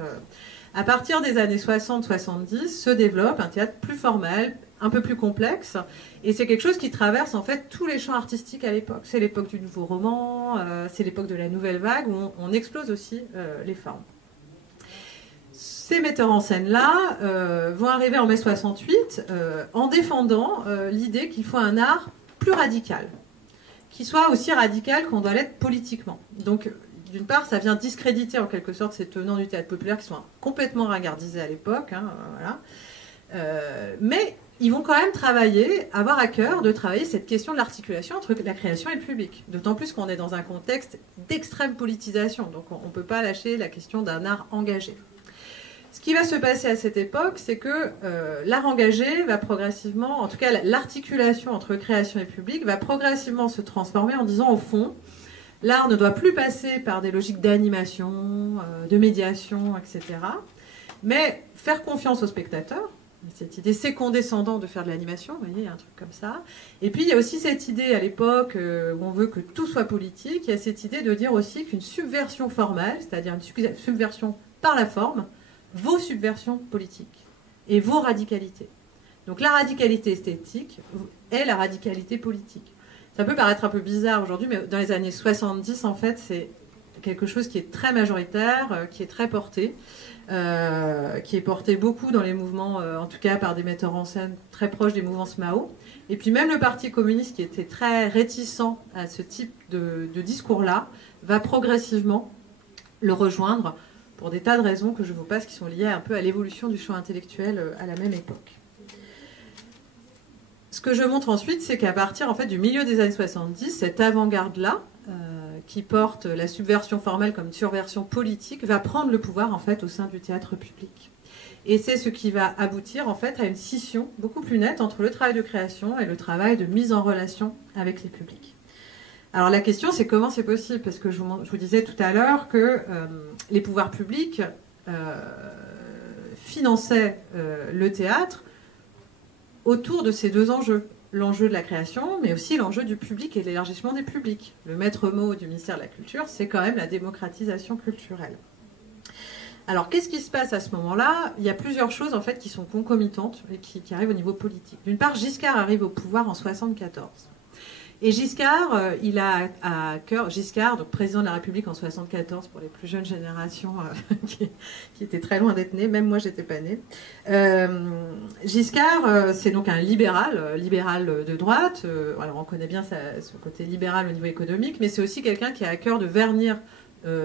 À partir des années 60-70, se développe un théâtre plus formel, un peu plus complexe, et c'est quelque chose qui traverse en fait tous les champs artistiques à l'époque. C'est l'époque du nouveau roman, c'est l'époque de la nouvelle vague, où on explose aussi les formes. Ces metteurs en scène-là vont arriver en mai 68 en défendant l'idée qu'il faut un art plus radical, qui soit aussi radical qu'on doit l'être politiquement. Donc, d'une part, ça vient discréditer en quelque sorte ces tenants du théâtre populaire qui sont complètement ringardisés à l'époque, hein, voilà. Mais ils vont quand même avoir à cœur de travailler cette question de l'articulation entre la création et le public. D'autant plus qu'on est dans un contexte d'extrême politisation, donc on ne peut pas lâcher la question d'un art engagé. Ce qui va se passer à cette époque, c'est que l'art engagé va progressivement, en tout cas l'articulation entre création et public, va progressivement se transformer en disant au fond, l'art ne doit plus passer par des logiques d'animation, de médiation, etc. Mais faire confiance au spectateur, cette idée c'est condescendant de faire de l'animation, vous voyez, il y a un truc comme ça. Et puis il y a aussi cette idée à l'époque où on veut que tout soit politique, il y a cette idée de dire aussi qu'une subversion formelle, c'est-à-dire une subversion par la forme, vaut subversion politique et vaut radicalité. Donc la radicalité esthétique est la radicalité politique. Ça peut paraître un peu bizarre aujourd'hui, mais dans les années 70, en fait, c'est quelque chose qui est très majoritaire, qui est très porté, qui est porté beaucoup dans les mouvements, en tout cas par des metteurs en scène très proches des mouvements Mao. Et puis même le Parti communiste, qui était très réticent à ce type de discours-là, va progressivement le rejoindre pour des tas de raisons que je vous passe, qui sont liées un peu à l'évolution du champ intellectuel à la même époque. Ce que je montre ensuite, c'est qu'à partir en fait, du milieu des années 70, cette avant-garde-là, qui porte la subversion formelle comme une subversion politique, va prendre le pouvoir en fait, au sein du théâtre public. Et c'est ce qui va aboutir en fait, à une scission beaucoup plus nette entre le travail de création et le travail de mise en relation avec les publics. Alors la question, c'est comment c'est possible, parce que je vous disais tout à l'heure que les pouvoirs publics finançaient le théâtre autour de ces deux enjeux. L'enjeu de la création, mais aussi l'enjeu du public et l'élargissement des publics. Le maître mot du ministère de la Culture, c'est quand même la démocratisation culturelle. Alors, qu'est-ce qui se passe à ce moment-là? Il y a plusieurs choses en fait qui sont concomitantes et qui arrivent au niveau politique. D'une part, Giscard arrive au pouvoir en 1974. Et Giscard, il a à cœur, Giscard, donc président de la République en 1974, pour les plus jeunes générations qui étaient très loin d'être nées, même moi j'étais pas née. Giscard, c'est donc un libéral de droite. Alors on connaît bien son côté libéral au niveau économique, mais c'est aussi quelqu'un qui a à cœur de vernir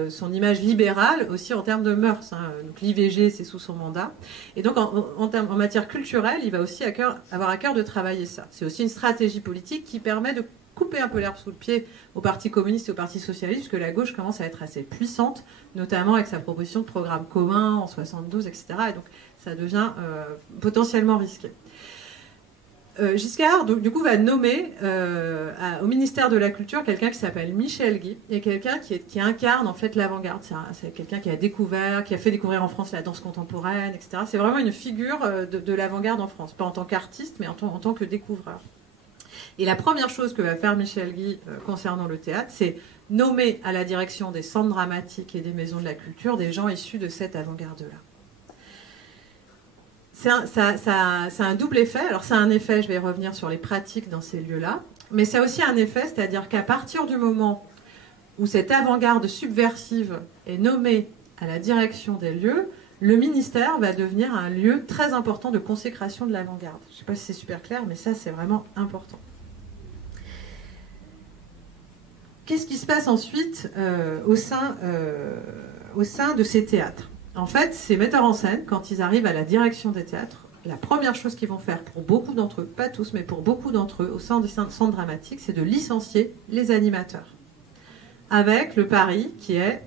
son image libérale aussi en termes de mœurs. Donc l'IVG, c'est sous son mandat. Et donc en matière culturelle, il va aussi avoir à cœur de travailler ça. C'est aussi une stratégie politique qui permet de couper un peu l'herbe sous le pied au Parti communiste et au Parti socialiste, puisque la gauche commence à être assez puissante, notamment avec sa proposition de programme commun en 72, etc. Et donc ça devient potentiellement risqué. Giscard, du coup, va nommer au ministère de la Culture quelqu'un qui s'appelle Michel Guy, et quelqu'un qui incarne en fait l'avant-garde. C'est quelqu'un qui a fait découvrir en France la danse contemporaine, etc. C'est vraiment une figure de l'avant-garde en France, pas en tant qu'artiste, mais en tant que découvreur. Et la première chose que va faire Michel Guy concernant le théâtre, c'est nommer à la direction des centres dramatiques et des maisons de la culture des gens issus de cette avant-garde-là. C'est un double effet. Alors c'est un effet, je vais revenir sur les pratiques dans ces lieux-là, mais c'est aussi un effet, c'est-à-dire qu'à partir du moment où cette avant-garde subversive est nommée à la direction des lieux, le ministère va devenir un lieu très important de consécration de l'avant-garde. Je ne sais pas si c'est super clair, mais ça c'est vraiment important. Qu'est-ce qui se passe ensuite au sein de ces théâtres? En fait, ces metteurs en scène, quand ils arrivent à la direction des théâtres, la première chose qu'ils vont faire pour beaucoup d'entre eux, pas tous, mais pour beaucoup d'entre eux, au sein des centres dramatiques, c'est de licencier les animateurs. Avec le pari qui est,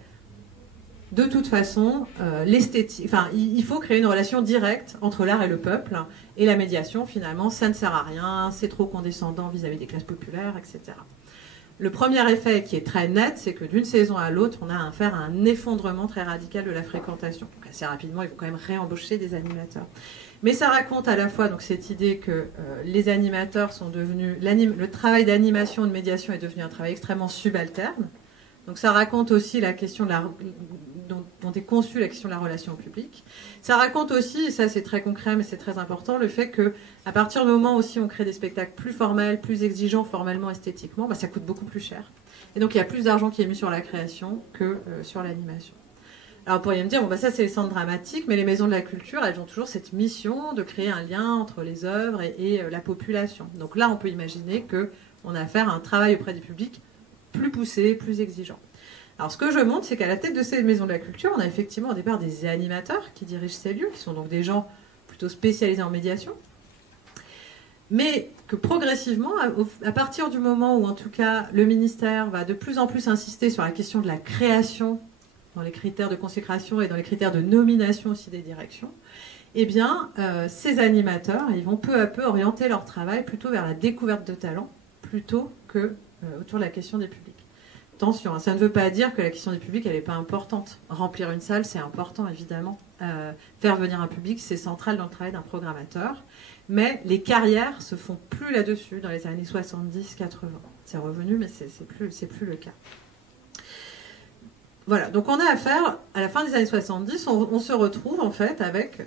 de toute façon, l'esthétique. Enfin, il faut créer une relation directe entre l'art et le peuple, et la médiation, finalement, ça ne sert à rien, c'est trop condescendant vis-à-vis des classes populaires, etc. Le premier effet qui est très net, c'est que d'une saison à l'autre, on a affaire à un effondrement très radical de la fréquentation. Donc assez rapidement, il faut quand même réembaucher des animateurs. Mais ça raconte à la fois donc, cette idée que les animateurs sont devenus... Le travail d'animation et de médiation est devenu un travail extrêmement subalterne. Donc ça raconte aussi la question de dont est conçue la question de la relation au public. Ça raconte aussi, et ça c'est très concret mais c'est très important, le fait qu'à partir du moment aussi où on crée des spectacles plus formels, plus exigeants formellement, esthétiquement, ça coûte beaucoup plus cher. Et donc il y a plus d'argent qui est mis sur la création que sur l'animation. Alors vous pourriez me dire, ça c'est les centres dramatiques, mais les maisons de la culture, elles ont toujours cette mission de créer un lien entre les œuvres et la population. Donc là on peut imaginer qu'on a affaire à un travail auprès du public plus poussé, plus exigeant. Alors ce que je montre, c'est qu'à la tête de ces maisons de la culture, on a effectivement au départ des animateurs qui dirigent ces lieux, qui sont donc des gens plutôt spécialisés en médiation, mais que progressivement, à partir du moment où en tout cas le ministère va de plus en plus insister sur la question de la création, dans les critères de consécration et dans les critères de nomination aussi des directions, eh bien ces animateurs, ils vont peu à peu orienter leur travail plutôt vers la découverte de talents, plutôt que autour de la question des publics. Attention, ça ne veut pas dire que la question du public, elle n'est pas importante. Remplir une salle, c'est important, évidemment. Faire venir un public, c'est central dans le travail d'un programmateur. Mais les carrières se font plus là-dessus dans les années 70-80. C'est revenu, mais c'est plus le cas. Voilà, donc on a affaire, à la fin des années 70, on se retrouve en fait avec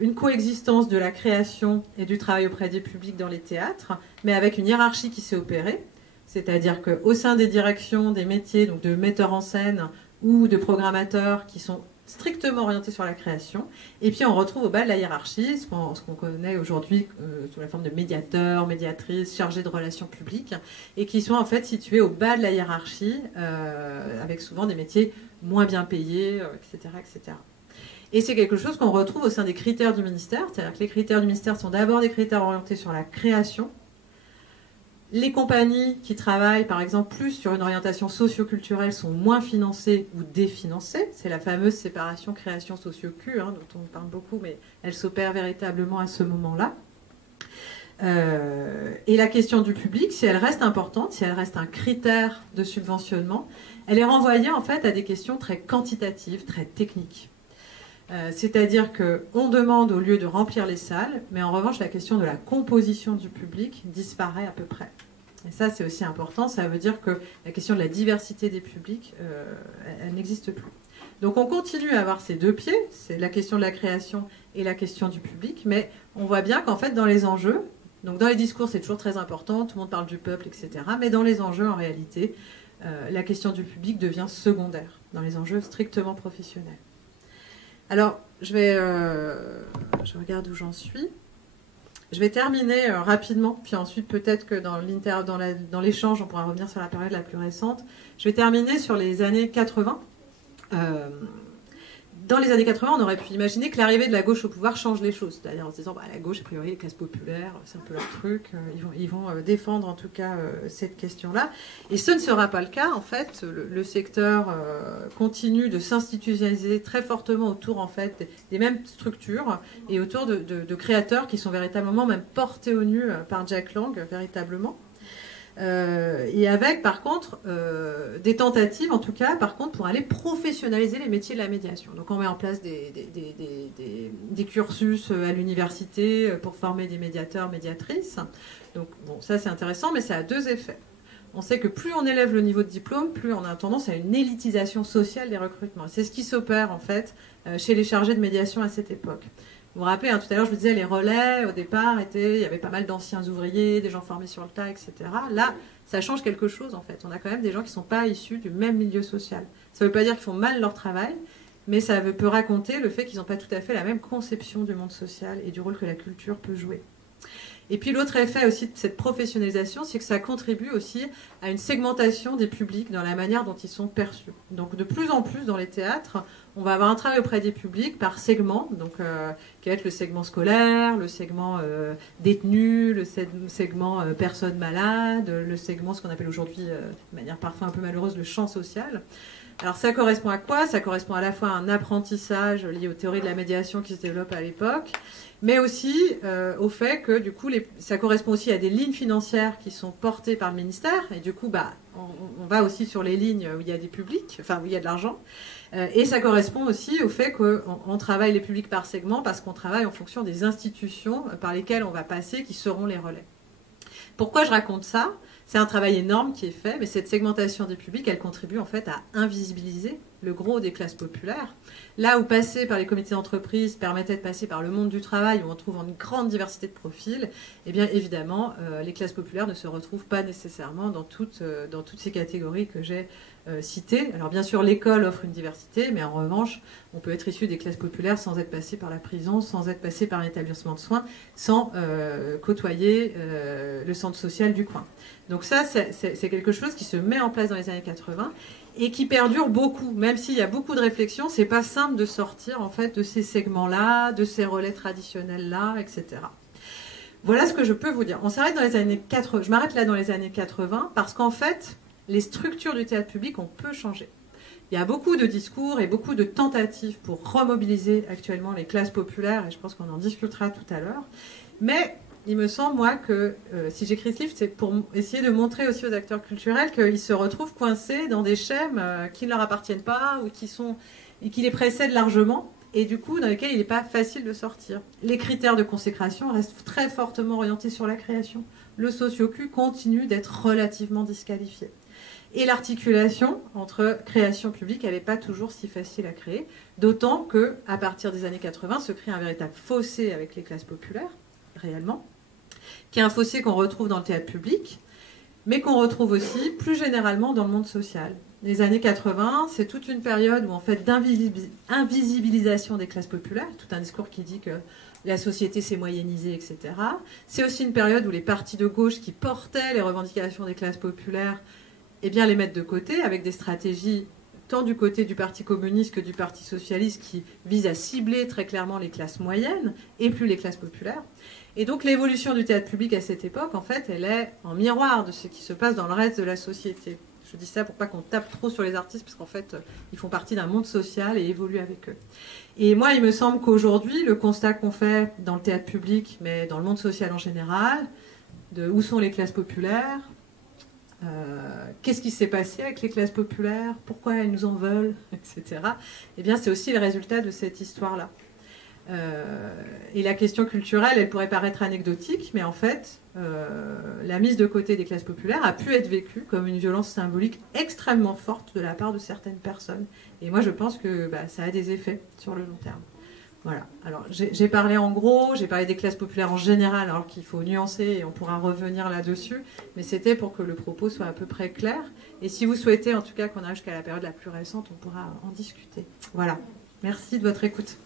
une coexistence de la création et du travail auprès des publics dans les théâtres, mais avec une hiérarchie qui s'est opérée. C'est-à-dire qu'au sein des directions, des métiers, donc de metteurs en scène ou de programmateurs qui sont strictement orientés sur la création, et puis on retrouve au bas de la hiérarchie ce qu'on connaît aujourd'hui sous la forme de médiateurs, médiatrices, chargés de relations publiques, et qui sont en fait situés au bas de la hiérarchie, avec souvent des métiers moins bien payés, etc., etc. Et c'est quelque chose qu'on retrouve au sein des critères du ministère, c'est-à-dire que les critères du ministère sont d'abord des critères orientés sur la création. Les compagnies qui travaillent, par exemple, plus sur une orientation socio-culturelle sont moins financées ou définancées. C'est la fameuse séparation création-socio-cu, dont on parle beaucoup, mais elle s'opère véritablement à ce moment-là. Et la question du public, si elle reste importante, si elle reste un critère de subventionnement, elle est renvoyée en fait à des questions très quantitatives, très techniques. C'est-à-dire qu'on demande au lieu de remplir les salles, mais en revanche la question de la composition du public disparaît à peu près. Et ça c'est aussi important, ça veut dire que la question de la diversité des publics, elle n'existe plus. Donc on continue à avoir ces deux pieds, c'est la question de la création et la question du public, mais on voit bien qu'en fait dans les enjeux, donc dans les discours c'est toujours très important, tout le monde parle du peuple, etc. Mais dans les enjeux en réalité, la question du public devient secondaire, dans les enjeux strictement professionnels. Alors je regarde où j'en suis. Je vais terminer rapidement, puis ensuite peut-être que dans l'échange on pourra revenir sur la période la plus récente. Je vais terminer sur les années 80. Dans les années 80, on aurait pu imaginer que l'arrivée de la gauche au pouvoir change les choses. C'est-à-dire en se disant, la gauche, a priori, les classes populaires, c'est un peu leur truc. Ils vont défendre en tout cas cette question-là. Et ce ne sera pas le cas. En fait, le secteur continue de s'institutionnaliser très fortement autour en fait, des mêmes structures et autour de créateurs qui sont véritablement même portés au nu par Jack Lang, véritablement. Et avec, par contre, des tentatives, en tout cas, par contre, pour aller professionnaliser les métiers de la médiation. Donc, on met en place des cursus à l'université pour former des médiateurs, médiatrices. Donc, bon, ça, c'est intéressant, mais ça a deux effets. On sait que plus on élève le niveau de diplôme, plus on a tendance à une élitisation sociale des recrutements. C'est ce qui s'opère, en fait, chez les chargés de médiation à cette époque. Vous vous rappelez, tout à l'heure, je vous disais, les relais, au départ, il y avait pas mal d'anciens ouvriers, des gens formés sur le tas, etc. Là, ça change quelque chose, en fait. On a quand même des gens qui ne sont pas issus du même milieu social. Ça ne veut pas dire qu'ils font mal leur travail, mais ça peut raconter le fait qu'ils n'ont pas tout à fait la même conception du monde social et du rôle que la culture peut jouer. Et puis l'autre effet aussi de cette professionnalisation, c'est que ça contribue aussi à une segmentation des publics dans la manière dont ils sont perçus. Donc de plus en plus dans les théâtres, on va avoir un travail auprès des publics par segment, donc qui va être le segment scolaire, le segment détenu, le segment personnes malades, le segment ce qu'on appelle aujourd'hui, de manière parfois un peu malheureuse, le champ social. Alors ça correspond à quoi? Ça correspond à la fois à un apprentissage lié aux théories de la médiation qui se développent à l'époque, mais aussi au fait que du coup ça correspond aussi à des lignes financières qui sont portées par le ministère, et du coup on va aussi sur les lignes où il y a des publics, enfin où il y a de l'argent, et ça correspond aussi au fait qu'on travaille les publics par segment parce qu'on travaille en fonction des institutions par lesquelles on va passer qui seront les relais. Pourquoi je raconte ça? C'est un travail énorme qui est fait, mais cette segmentation des publics, elle contribue en fait à invisibiliser le gros des classes populaires. Là où passer par les comités d'entreprise permettait de passer par le monde du travail, où on trouve une grande diversité de profils, eh bien évidemment, les classes populaires ne se retrouvent pas nécessairement dans toutes ces catégories que j'ai citées. Alors bien sûr, l'école offre une diversité, mais en revanche, on peut être issu des classes populaires sans être passé par la prison, sans être passé par un établissement de soins, sans côtoyer le centre social du coin. Donc ça, c'est quelque chose qui se met en place dans les années 80 et qui perdure beaucoup, même s'il y a beaucoup de réflexions, c'est pas simple de sortir en fait de ces segments-là, de ces relais traditionnels-là, etc. Voilà ce que je peux vous dire. On s'arrête dans les années 80. Je m'arrête là dans les années 80 parce qu'en fait, les structures du théâtre public ont peu changé. Il y a beaucoup de discours et beaucoup de tentatives pour remobiliser actuellement les classes populaires, et je pense qu'on en discutera tout à l'heure. Mais il me semble, moi, que si j'écris ce livre, c'est pour essayer de montrer aussi aux acteurs culturels qu'ils se retrouvent coincés dans des schèmes qui ne leur appartiennent pas ou qui les précèdent largement, et du coup, dans lesquels il n'est pas facile de sortir. Les critères de consécration restent très fortement orientés sur la création. Le socio-cul continue d'être relativement disqualifié. Et l'articulation entre création publique, elle n'est pas toujours si facile à créer, d'autant qu'à partir des années 80, se crée un véritable fossé avec les classes populaires, réellement, qui est un fossé qu'on retrouve dans le théâtre public, mais qu'on retrouve aussi plus généralement dans le monde social. Les années 80, c'est toute une période où en fait d'invisibilisation des classes populaires, tout un discours qui dit que la société s'est moyennisée, etc. C'est aussi une période où les partis de gauche qui portaient les revendications des classes populaires, eh bien les mettent de côté avec des stratégies tant du côté du Parti communiste que du Parti socialiste qui visent à cibler très clairement les classes moyennes et plus les classes populaires. Et donc l'évolution du théâtre public à cette époque, en fait, elle est en miroir de ce qui se passe dans le reste de la société. Je dis ça pour pas qu'on tape trop sur les artistes, parce qu'en fait, ils font partie d'un monde social et évoluent avec eux. Et moi, il me semble qu'aujourd'hui, le constat qu'on fait dans le théâtre public, mais dans le monde social en général, de où sont les classes populaires, qu'est-ce qui s'est passé avec les classes populaires, pourquoi elles nous en veulent, etc. Eh bien, c'est aussi le résultat de cette histoire-là. Et la question culturelle, elle pourrait paraître anecdotique, mais en fait, la mise de côté des classes populaires a pu être vécue comme une violence symbolique extrêmement forte de la part de certaines personnes. Et moi, je pense que ça a des effets sur le long terme. Voilà. Alors, j'ai parlé en gros, j'ai parlé des classes populaires en général, alors qu'il faut nuancer et on pourra revenir là-dessus. Mais c'était pour que le propos soit à peu près clair. Et si vous souhaitez, en tout cas, qu'on arrive jusqu'à la période la plus récente, on pourra en discuter. Voilà. Merci de votre écoute.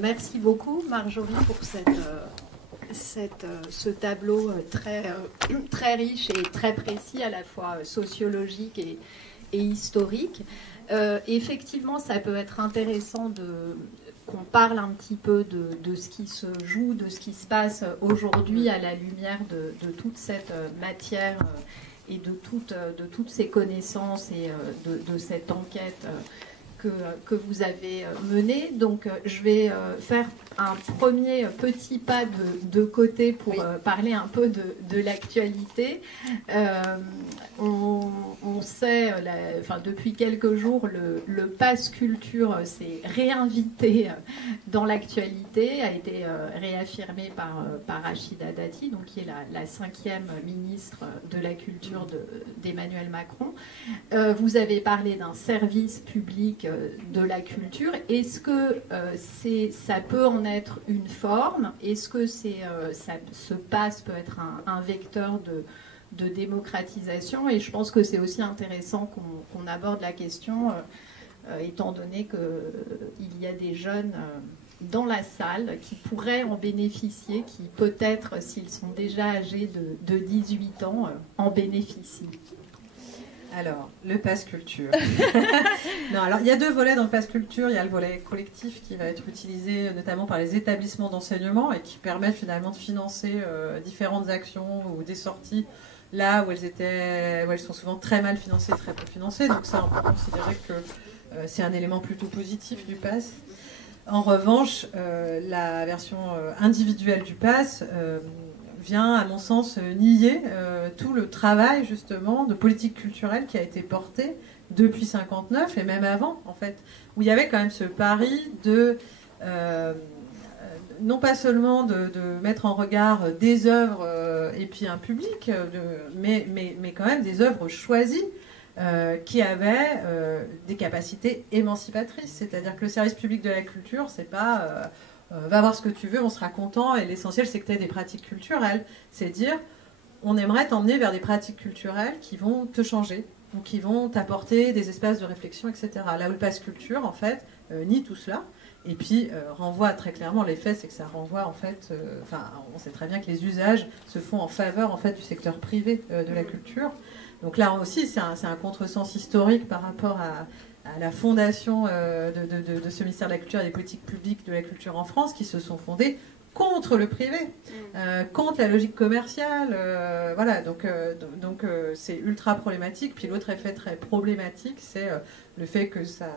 Merci beaucoup, Marjorie, pour ce tableau très riche et très précis, à la fois sociologique et historique. Effectivement, ça peut être intéressant qu'on parle un petit peu de ce qui se joue, de ce qui se passe aujourd'hui à la lumière de toute cette matière et de toutes ces connaissances et de cette enquête que vous avez mené. Donc je vais faire un premier petit pas de côté pour parler un peu de l'actualité. On sait, depuis quelques jours, le Pass Culture s'est réinvité dans l'actualité, a été réaffirmé par Rachida Dati, donc, qui est la 5e ministre de la Culture d'Emmanuel Macron. Vous avez parlé d'un service public de la culture. Est-ce que ça peut en être une forme? Est-ce que ce pass peut être un vecteur de démocratisation? Et je pense que c'est aussi intéressant qu'on aborde la question, étant donné qu'il y a des jeunes dans la salle qui pourraient en bénéficier, qui peut-être, s'ils sont déjà âgés de 18 ans, en bénéficient. Alors, le Pass Culture. Non, alors, il y a deux volets dans le Pass Culture. Il y a le volet collectif qui va être utilisé notamment par les établissements d'enseignement et qui permet finalement de financer différentes actions ou des sorties là où elles sont souvent très mal financées, très peu financées. Donc ça, on peut considérer que c'est un élément plutôt positif du Pass. En revanche, la version individuelle du Pass vient, à mon sens, nier tout le travail, justement, de politique culturelle qui a été porté depuis 1959 et même avant, en fait, où il y avait quand même ce pari de, non pas seulement de mettre en regard des œuvres et puis un public, mais quand même des œuvres choisies qui avaient des capacités émancipatrices. C'est-à-dire que le service public de la culture, c'est pas... va voir ce que tu veux, on sera content, et l'essentiel c'est que tu aies des pratiques culturelles. C'est dire, on aimerait t'emmener vers des pratiques culturelles qui vont te changer, ou qui vont t'apporter des espaces de réflexion, etc. Là où le Pass Culture, en fait, nie tout cela, et puis renvoie très clairement, les faits, c'est que ça renvoie, en fait, on sait très bien que les usages se font en faveur, en fait, du secteur privé de la culture. Donc là aussi, c'est un contresens historique par rapport à la fondation de ce ministère de la Culture et des politiques publiques de la culture en France, qui se sont fondées contre le privé, contre la logique commerciale. Voilà, donc c'est ultra problématique. Puis l'autre effet très problématique, c'est le fait que ça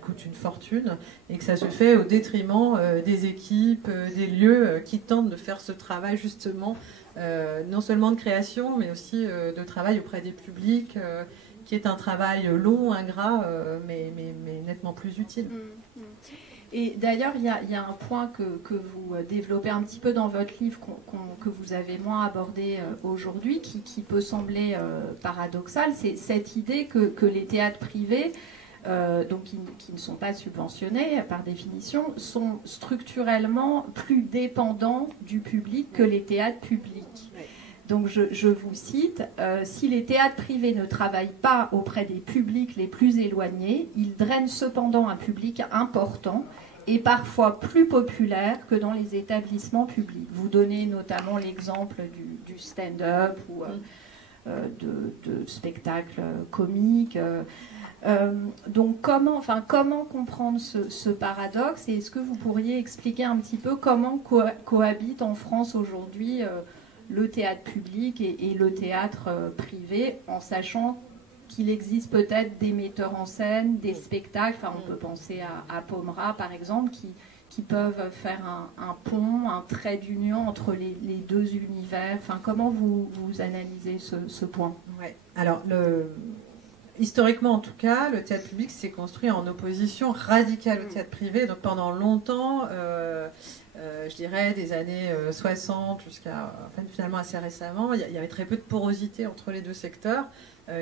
coûte une fortune et que ça se fait au détriment des équipes, des lieux qui tentent de faire ce travail justement, non seulement de création, mais aussi de travail auprès des publics, qui est un travail long, ingrat, mais nettement plus utile. Et d'ailleurs, il y a un point que vous développez un petit peu dans votre livre, que vous avez moins abordé aujourd'hui, qui peut sembler paradoxal, c'est cette idée que les théâtres privés, donc qui ne sont pas subventionnés par définition, sont structurellement plus dépendants du public que les théâtres publics. Donc je vous cite, si les théâtres privés ne travaillent pas auprès des publics les plus éloignés, ils drainent cependant un public important et parfois plus populaire que dans les établissements publics. Vous donnez notamment l'exemple du stand-up ou de spectacles comiques. Donc comment comprendre ce paradoxe, et est-ce que vous pourriez expliquer un petit peu comment cohabite en France aujourd'hui le théâtre public et le théâtre privé, en sachant qu'il existe peut-être des metteurs en scène, des spectacles, on peut penser à Pomera par exemple, qui peuvent faire un pont, un trait d'union entre les deux univers. Comment vous analysez ce point? Ouais. Alors, historiquement en tout cas, le théâtre public s'est construit en opposition radicale au théâtre privé. Donc pendant longtemps, je dirais des années 60 jusqu'à finalement assez récemment, il y avait très peu de porosité entre les deux secteurs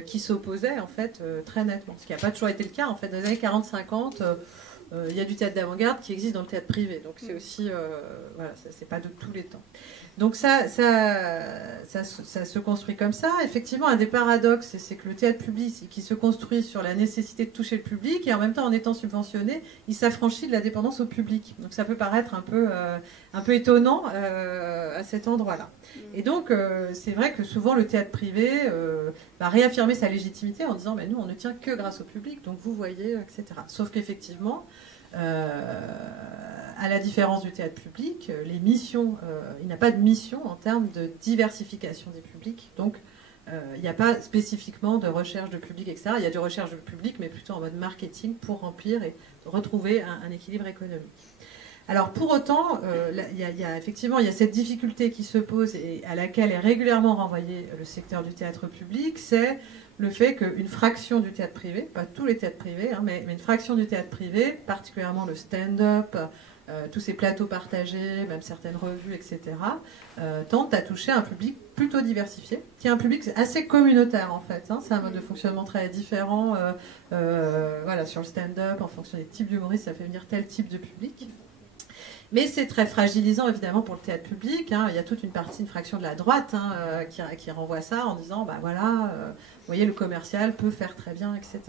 qui s'opposaient en fait très nettement. Ce qui n'a pas toujours été le cas. En fait, dans les années 40-50, il y a du théâtre d'avant-garde qui existe dans le théâtre privé. Donc c'est aussi, voilà, c'est pas de tous les temps. Donc ça se construit comme ça. Effectivement, un des paradoxes, c'est que le théâtre public qui se construit sur la nécessité de toucher le public, et en même temps, en étant subventionné, il s'affranchit de la dépendance au public. Donc ça peut paraître un peu étonnant à cet endroit-là. Et donc, c'est vrai que souvent, le théâtre privé va réaffirmer sa légitimité en disant, nous, on ne tient que grâce au public, donc vous voyez, etc. Sauf qu'effectivement, à la différence du théâtre public, les missions, il n'y a pas de mission en termes de diversification des publics. Donc, il n'y a pas spécifiquement de recherche de public, etc. Il y a de recherche de public, mais plutôt en mode marketing pour remplir et retrouver un équilibre économique. Alors, pour autant, effectivement, il y a cette difficulté qui se pose et à laquelle est régulièrement renvoyé le secteur du théâtre public, c'est le fait qu'une fraction du théâtre privé, pas tous les théâtres privés, mais une fraction du théâtre privé, particulièrement le stand-up, tous ces plateaux partagés, même certaines revues, etc., tentent à toucher un public plutôt diversifié, qui est un public assez communautaire en fait. C'est un mode de fonctionnement très différent. Voilà, sur le stand-up, en fonction des types d'humoristes, ça fait venir tel type de public. Mais c'est très fragilisant, évidemment, pour le théâtre public. Il y a toute une fraction de la droite qui renvoie ça en disant, vous voyez, le commercial peut faire très bien, etc.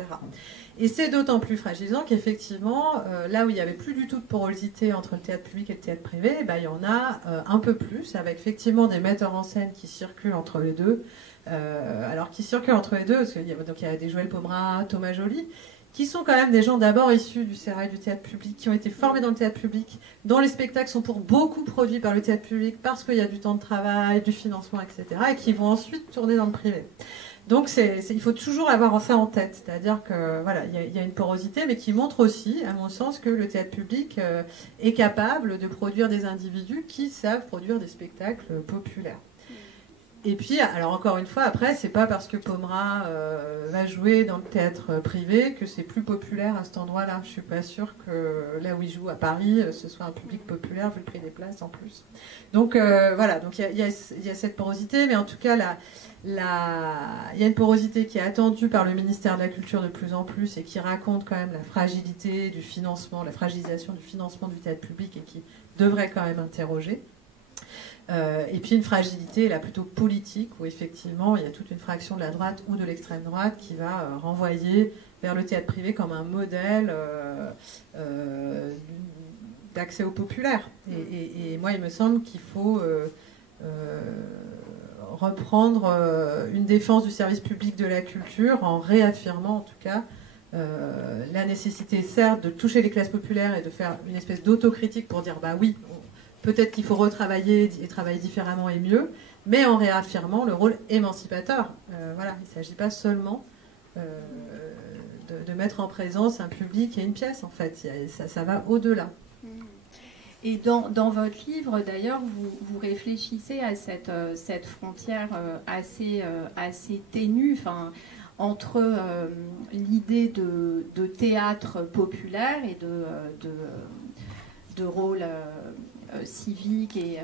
Et c'est d'autant plus fragilisant qu'effectivement, là où il n'y avait plus du tout de porosité entre le théâtre public et le théâtre privé, il y en a un peu plus, avec effectivement des metteurs en scène qui circulent entre les deux. Alors, qui circulent entre les deux, parce qu'il y a des Joël Pomera, Thomas Joly, qui sont quand même des gens d'abord issus du sérail du théâtre public, qui ont été formés dans le théâtre public, dont les spectacles sont pour beaucoup produits par le théâtre public, parce qu'il y a du temps de travail, du financement, etc., et qui vont ensuite tourner dans le privé. Donc il faut toujours avoir ça en tête, c'est-à-dire que voilà, il y a une porosité, mais qui montre aussi, à mon sens, que le théâtre public est capable de produire des individus qui savent produire des spectacles populaires. Et puis, alors encore une fois, après, c'est pas parce que Pomera va jouer dans le théâtre privé que c'est plus populaire à cet endroit-là. Je suis pas sûre que là où il joue à Paris, ce soit un public populaire vu le prix des places en plus. Donc voilà, donc il y a cette porosité, mais en tout cas, il y a une porosité qui est attendue par le ministère de la Culture de plus en plus et qui raconte quand même la fragilité du financement, la fragilisation du financement du théâtre public et qui devrait quand même interroger. Et puis une fragilité là plutôt politique où effectivement il y a toute une fraction de la droite ou de l'extrême droite qui va renvoyer vers le théâtre privé comme un modèle d'accès au populaire. Et moi il me semble qu'il faut reprendre une défense du service public de la culture en réaffirmant en tout cas la nécessité certes de toucher les classes populaires et de faire une espèce d'autocritique pour dire oui, peut-être qu'il faut retravailler et travailler différemment et mieux, mais en réaffirmant le rôle émancipateur. Voilà, il ne s'agit pas seulement de mettre en présence un public et une pièce, en fait. Ça va au-delà. Et dans votre livre, d'ailleurs, vous réfléchissez à cette frontière assez ténue, entre l'idée de théâtre populaire et de rôle civique et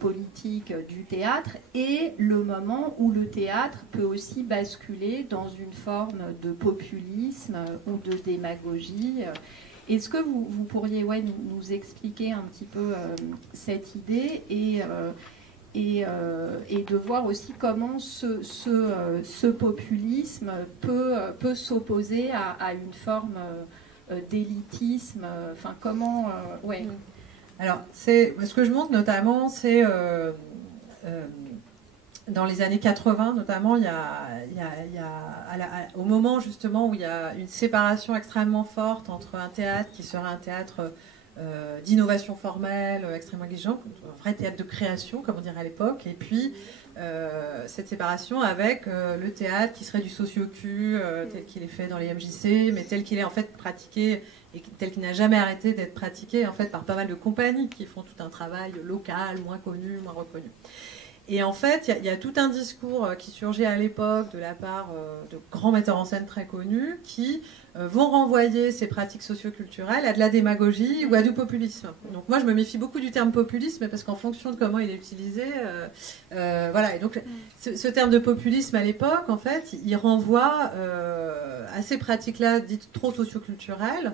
politique du théâtre, et le moment où le théâtre peut aussi basculer dans une forme de populisme ou de démagogie. Est-ce que vous pourriez nous expliquer un petit peu cette idée et de voir aussi comment ce populisme peut s'opposer à une forme d'élitisme, comment... Alors, ce que je montre notamment, c'est dans les années 80, notamment, au moment justement où il y a une séparation extrêmement forte entre un théâtre qui sera un théâtre d'innovation formelle, extrêmement exigeant, un vrai théâtre de création, comme on dirait à l'époque, et puis cette séparation avec le théâtre qui serait du socio-cul, tel qu'il est fait dans les MJC, mais tel qu'il est en fait pratiqué et tel qu'il n'a jamais arrêté d'être pratiqué en fait par pas mal de compagnies qui font tout un travail local, moins connu, moins reconnu. Et en fait, il y a tout un discours qui surgit à l'époque de la part de grands metteurs en scène très connus qui vont renvoyer ces pratiques socioculturelles à de la démagogie ou à du populisme. Donc moi, je me méfie beaucoup du terme populisme parce qu'en fonction de comment il est utilisé, voilà. Et donc, ce terme de populisme à l'époque, en fait, il renvoie à ces pratiques-là dites trop socioculturelles,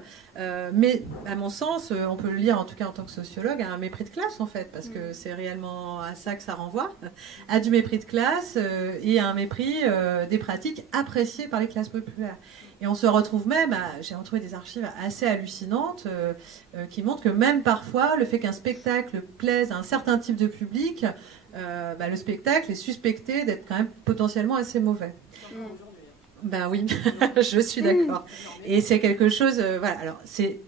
mais à mon sens, on peut le lire en tout cas en tant que sociologue, à un mépris de classe en fait, parce que c'est réellement à ça que ça renvoie, à du mépris de classe et à un mépris des pratiques appréciées par les classes populaires. Et on se retrouve même, j'ai retrouvé des archives assez hallucinantes qui montrent que même parfois, le fait qu'un spectacle plaise à un certain type de public, le spectacle est suspecté d'être quand même potentiellement assez mauvais. Ben oui, je suis d'accord. Et c'est quelque chose, voilà, alors c'est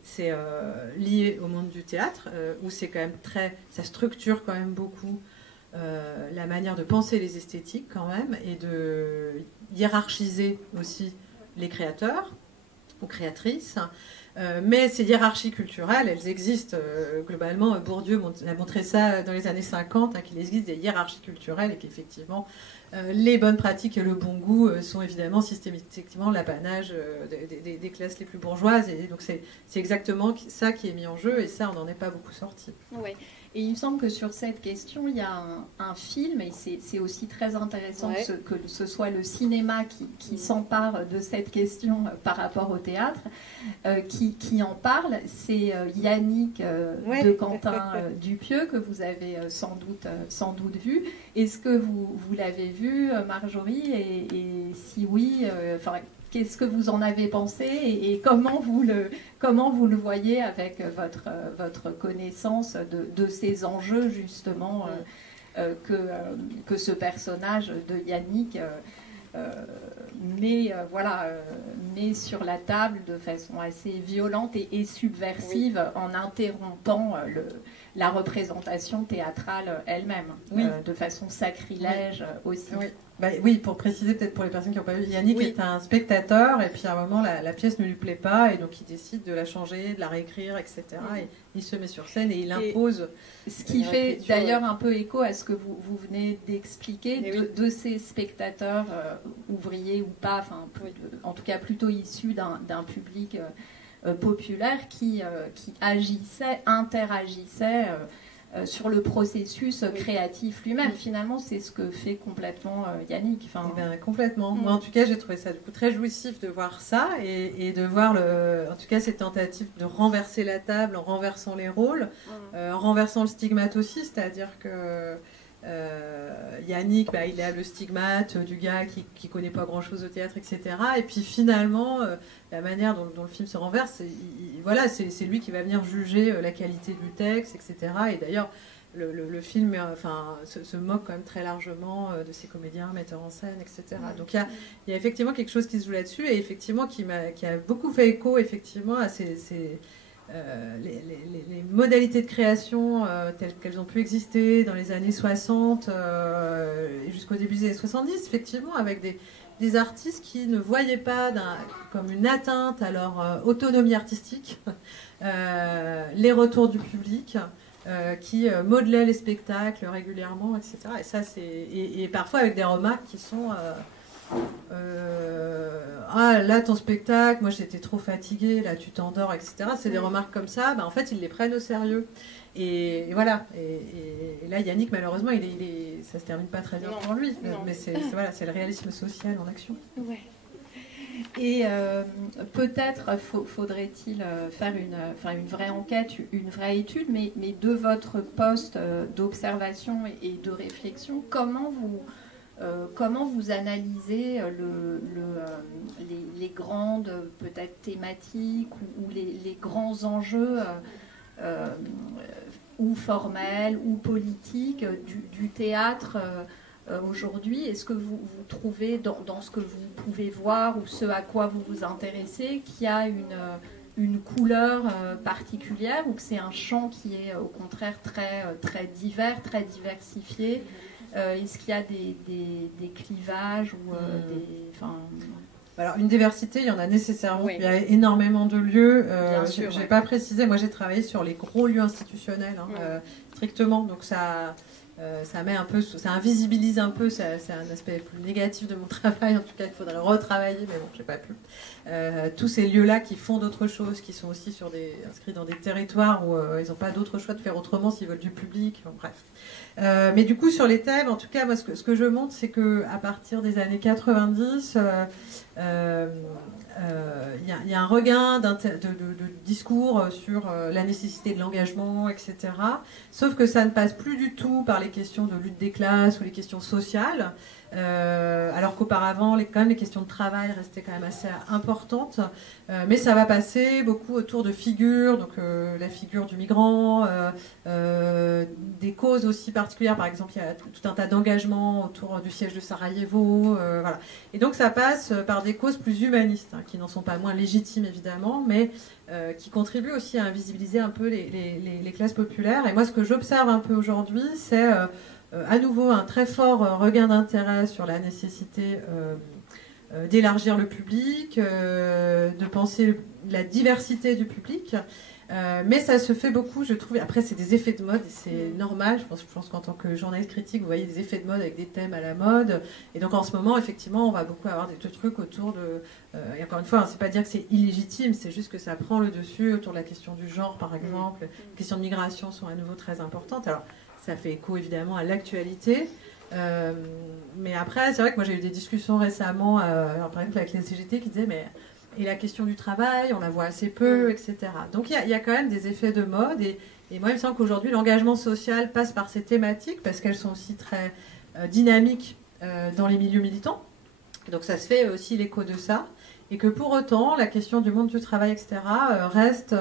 lié au monde du théâtre, où c'est quand même ça structure quand même beaucoup la manière de penser les esthétiques quand même, et de hiérarchiser aussi les créateurs ou créatrices. Mais ces hiérarchies culturelles, elles existent globalement. Bourdieu a montré ça dans les années 50, qu'il existe des hiérarchies culturelles et qu'effectivement, les bonnes pratiques et le bon goût sont évidemment systématiquement l'apanage des classes les plus bourgeoises. Et donc c'est exactement ça qui est mis en jeu, et ça, on n'en est pas beaucoup sorti. Ouais. Et il me semble que sur cette question, il y a un film, et c'est aussi très intéressant que ce soit le cinéma qui s'empare de cette question par rapport au théâtre, qui en parle. C'est Yannick de Quentin Dupieux, que vous avez sans doute vu. Est-ce que vous l'avez vu, Marjorie, et si oui, qu'est-ce que vous en avez pensé, et comment vous le voyez avec votre connaissance de ces enjeux justement que ce personnage de Yannick met sur la table de façon assez violente et subversive, en interrompant la représentation théâtrale elle-même, de façon sacrilège aussi. Oui, pour préciser peut-être pour les personnes qui n'ont pas vu, Yannick est un spectateur, et puis à un moment la pièce ne lui plaît pas, et donc il décide de la changer, de la réécrire, etc. Et il se met sur scène et il impose. Ce qui fait d'ailleurs un peu écho à ce que vous venez d'expliquer de ces spectateurs, ouvriers ou pas, en tout cas plutôt issus d'un public populaire qui interagissaient sur le processus créatif lui-même. Finalement, c'est ce que fait complètement Yannick. Complètement. Moi, en tout cas, j'ai trouvé ça du coup très jouissif de voir ça, et de voir en tout cas cette tentative de renverser la table en renversant les rôles, en renversant le stigmate aussi, c'est-à-dire que Yannick, il a le stigmate du gars qui connaît pas grand-chose au théâtre, etc. Et puis finalement, la manière dont le film se renverse, c'est lui qui va venir juger la qualité du texte, etc. Et d'ailleurs, le film se moque quand même très largement de ses comédiens, metteurs en scène, etc. Donc il y a effectivement quelque chose qui se joue là-dessus, et effectivement qui a beaucoup fait écho effectivement à les modalités de création telles qu'elles ont pu exister dans les années 60 et jusqu'au début des années 70, effectivement, avec des artistes qui ne voyaient pas comme une atteinte à leur autonomie artistique les retours du public, qui modelaient les spectacles régulièrement, etc. Et ça, et parfois avec des remarques qui sont... là ton spectacle, moi j'étais trop fatiguée, là tu t'endors, etc. C'est des remarques comme ça, en fait ils les prennent au sérieux, et voilà, et là Yannick, malheureusement ça se termine pas très bien pour lui, mais c'est le réalisme social en action. Et peut-être faudrait-il faire une vraie enquête, une vraie étude, mais de votre poste d'observation et de réflexion, comment vous analysez les grandes peut-être thématiques ou les grands enjeux ou formels ou politiques du théâtre aujourd'hui? Est-ce que vous trouvez dans ce que vous pouvez voir ou ce à quoi vous vous intéressez qu'il y a une couleur particulière, ou que c'est un champ qui est au contraire très divers, très diversifié? Est-ce qu'il y a des clivages ou Alors, une diversité, il y en a nécessairement. Il y a énormément de lieux. Je n'ai pas précisé, moi j'ai travaillé sur les gros lieux institutionnels, strictement. Donc ça, ça invisibilise un peu, c'est un aspect plus négatif de mon travail, en tout cas il faudrait retravailler, mais bon, j'ai pas pu. Tous ces lieux-là qui font d'autres choses, qui sont aussi inscrits dans des territoires où ils n'ont pas d'autre choix de faire autrement s'ils veulent du public, bon, bref. Mais du coup sur les thèmes, en tout cas moi ce que je montre, c'est qu'à partir des années 90, il y a un regain de discours sur la nécessité de l'engagement, etc. Sauf que ça ne passe plus du tout par les questions de lutte des classes ou les questions sociales, alors qu'auparavant, quand même, les questions de travail restaient quand même assez importantes. Mais ça va passer beaucoup autour de figures, donc la figure du migrant, des causes aussi particulières. Par exemple, il y a tout un tas d'engagements autour du siège de Sarajevo. Voilà. Et donc ça passe par des causes plus humanistes, hein, qui n'en sont pas moins légitimes évidemment, mais qui contribuent aussi à invisibiliser un peu les classes populaires. Et moi, ce que j'observe un peu aujourd'hui, c'est à nouveau un très fort regain d'intérêt sur la nécessité d'élargir le public, de penser la diversité du public. Mais ça se fait beaucoup, je trouve. Après, c'est des effets de mode, et c'est normal. Je pense qu'en tant que journaliste critique, vous voyez des effets de mode avec des thèmes à la mode. Et donc, en ce moment, effectivement, on va beaucoup avoir des trucs autour de... et encore une fois, hein, c'est pas dire que c'est illégitime, c'est juste que ça prend le dessus autour de la question du genre, par exemple. Les questions de migration sont à nouveau très importantes. Alors, ça fait écho, évidemment, à l'actualité. Mais après, c'est vrai que moi, j'ai eu des discussions récemment, par exemple, avec les CGT qui disaient, mais... Et la question du travail, on la voit assez peu, etc. Donc il y a quand même des effets de mode. Et moi, il me semble qu'aujourd'hui, l'engagement social passe par ces thématiques parce qu'elles sont aussi très dynamiques dans les milieux militants. Donc ça se fait aussi l'écho de ça. Et que pour autant, la question du monde du travail, etc., reste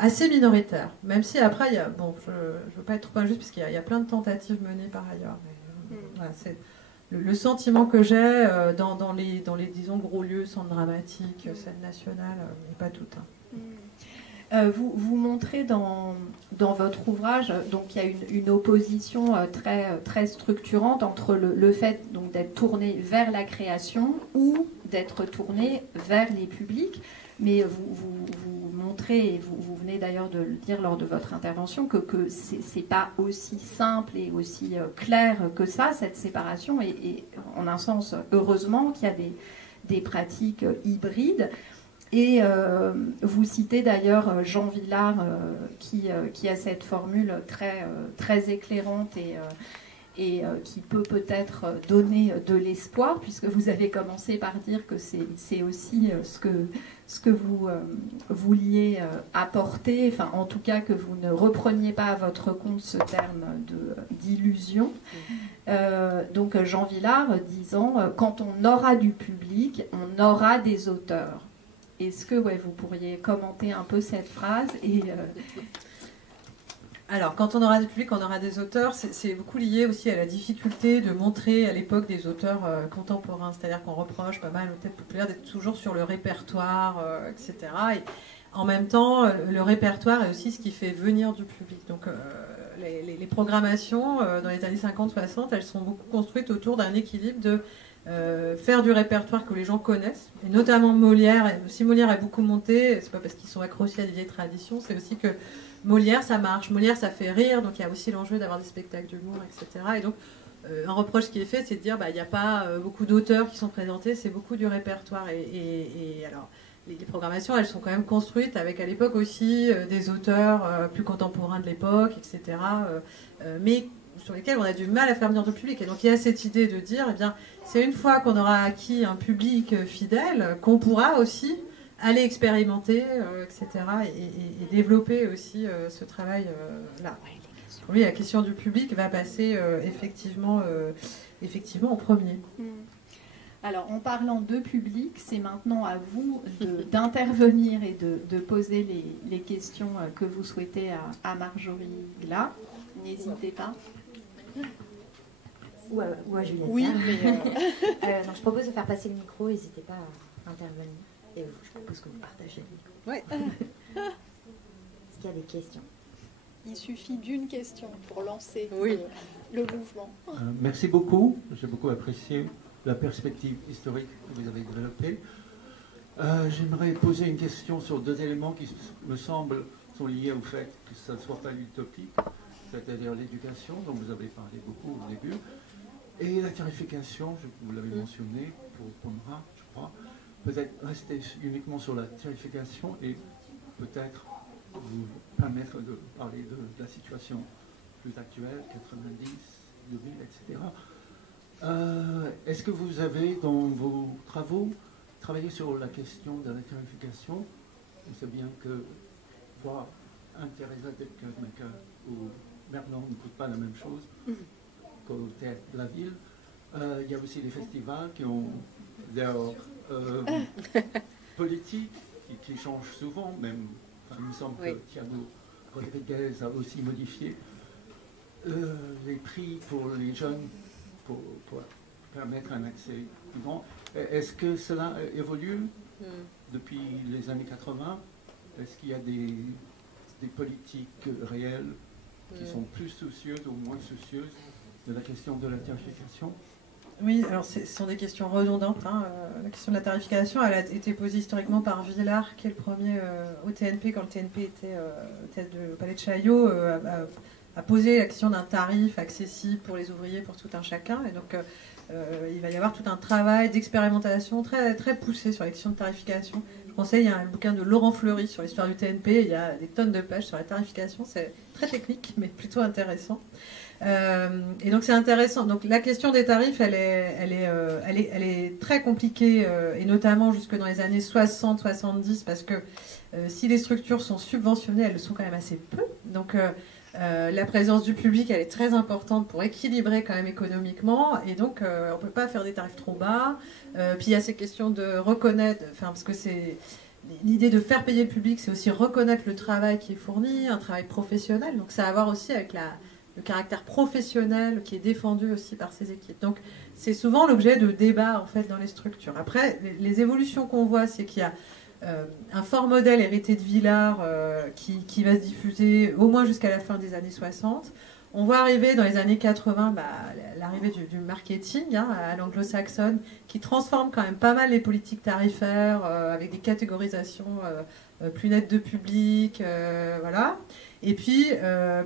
assez minoritaire. Même si après, je ne veux pas être trop injuste parce qu'il y a plein de tentatives menées par ailleurs. Mais, voilà, c'est... Le sentiment que j'ai dans les disons, gros lieux, centres dramatiques, scène nationale, mais pas tout. Hein. Vous montrez dans votre ouvrage, donc il y a une opposition très structurante entre le fait donc d'être tourné vers la création ou d'être tourné vers les publics. Mais vous montrez, et vous venez d'ailleurs de le dire lors de votre intervention, que c'est pas aussi simple et aussi clair que ça, cette séparation. Et en un sens, heureusement qu'il y a des pratiques hybrides. Et vous citez d'ailleurs Jean Vilar qui a cette formule très éclairante et qui peut peut-être donner de l'espoir, puisque vous avez commencé par dire que c'est aussi ce que vous vouliez apporter, enfin en tout cas que vous ne repreniez pas à votre compte ce terme d'illusion. Donc Jean Vilar disant quand on aura du public, on aura des auteurs. Est-ce que vous pourriez commenter un peu cette phrase et Alors, quand on aura du public, on aura des auteurs. C'est beaucoup lié aussi à la difficulté de montrer à l'époque des auteurs contemporains. C'est-à-dire qu'on reproche pas mal aux têtes populaires d'être toujours sur le répertoire, etc. Et en même temps, le répertoire est aussi ce qui fait venir du public. Donc, les programmations dans les années 50-60, elles sont beaucoup construites autour d'un équilibre de faire du répertoire que les gens connaissent, et notamment Molière. Si Molière a beaucoup monté, c'est pas parce qu'ils sont accrochés à des vieilles traditions, c'est aussi que Molière ça marche, Molière ça fait rire, donc il y a aussi l'enjeu d'avoir des spectacles d'humour, etc. Et donc un reproche qui est fait, c'est de dire il n'y a pas beaucoup d'auteurs qui sont présentés, c'est beaucoup du répertoire. Et alors les programmations, elles sont quand même construites avec à l'époque aussi des auteurs plus contemporains de l'époque, etc. Mais sur lesquels on a du mal à faire venir du public. Et donc il y a cette idée de dire, eh bien, c'est une fois qu'on aura acquis un public fidèle qu'on pourra aussi aller expérimenter, etc. Et développer aussi ce travail-là. Pour lui, la question du public va passer effectivement en premier. Alors, en parlant de public, c'est maintenant à vous d'intervenir et de poser les questions que vous souhaitez à Marjorie Glas. N'hésitez pas. Ou à Juliette. Oui, mais donc je propose de faire passer le micro, n'hésitez pas à intervenir. Et je propose que vous partagez le micro. Oui. Est-ce qu'il y a des questions? Il suffit d'une question pour lancer le mouvement. Merci beaucoup. J'ai beaucoup apprécié la perspective historique que vous avez développée. J'aimerais poser une question sur deux éléments qui me semblent sont liés au fait que ça ne soit pas l'utopie. c'est-à-dire l'éducation, dont vous avez parlé beaucoup au début, et la tarification, vous l'avez mentionné pour moi, je crois. Peut-être rester uniquement sur la tarification et peut-être vous permettre de parler de la situation plus actuelle, 90, 2000, etc. Est-ce que vous avez, dans vos travaux, travaillé sur la question de la tarification? On sait bien que voir un Teresa Deckmaker ou Merlan ne coûte pas la même chose qu'au théâtre de la ville. Il y a aussi des festivals qui ont leur politique qui change souvent, même. Enfin, il me semble que Thiago Rodriguez a aussi modifié les prix pour les jeunes pour permettre un accès plus grand. Est-ce que cela évolue depuis les années 80? Est-ce qu'il y a des politiques réelles qui sont plus soucieuses ou moins soucieuses de la question de la tarification? Oui, alors ce sont des questions redondantes. Hein. La question de la tarification, elle a été posée historiquement par Villard, qui est le premier au TNP, quand le TNP était au Palais de Chaillot, a posé la question d'un tarif accessible pour les ouvriers, pour tout un chacun. Et donc, il va y avoir tout un travail d'expérimentation très, très poussé sur la question de tarification. Je conseille, il y a un bouquin de Laurent Fleury sur l'histoire du TNP, il y a des tonnes de pages sur la tarification, c'est très technique, mais plutôt intéressant. Et donc c'est intéressant. Donc la question des tarifs, elle est très compliquée, et notamment jusque dans les années 60-70, parce que si les structures sont subventionnées, elles le sont quand même assez peu. Donc la présence du public, elle est très importante pour équilibrer quand même économiquement, et donc on ne peut pas faire des tarifs trop bas. Puis il y a ces questions de reconnaître, parce que c'est l'idée de faire payer le public, c'est aussi reconnaître le travail qui est fourni, un travail professionnel. Donc ça a à voir aussi avec le caractère professionnel qui est défendu aussi par ces équipes. Donc c'est souvent l'objet de débats en fait dans les structures. Après, les évolutions qu'on voit, c'est qu'il y a un fort modèle hérité de Villard qui va se diffuser au moins jusqu'à la fin des années 60. On voit arriver dans les années 80 l'arrivée du marketing à l'anglo-saxonne, qui transforme quand même pas mal les politiques tarifaires avec des catégorisations plus nettes de public, voilà. Et puis,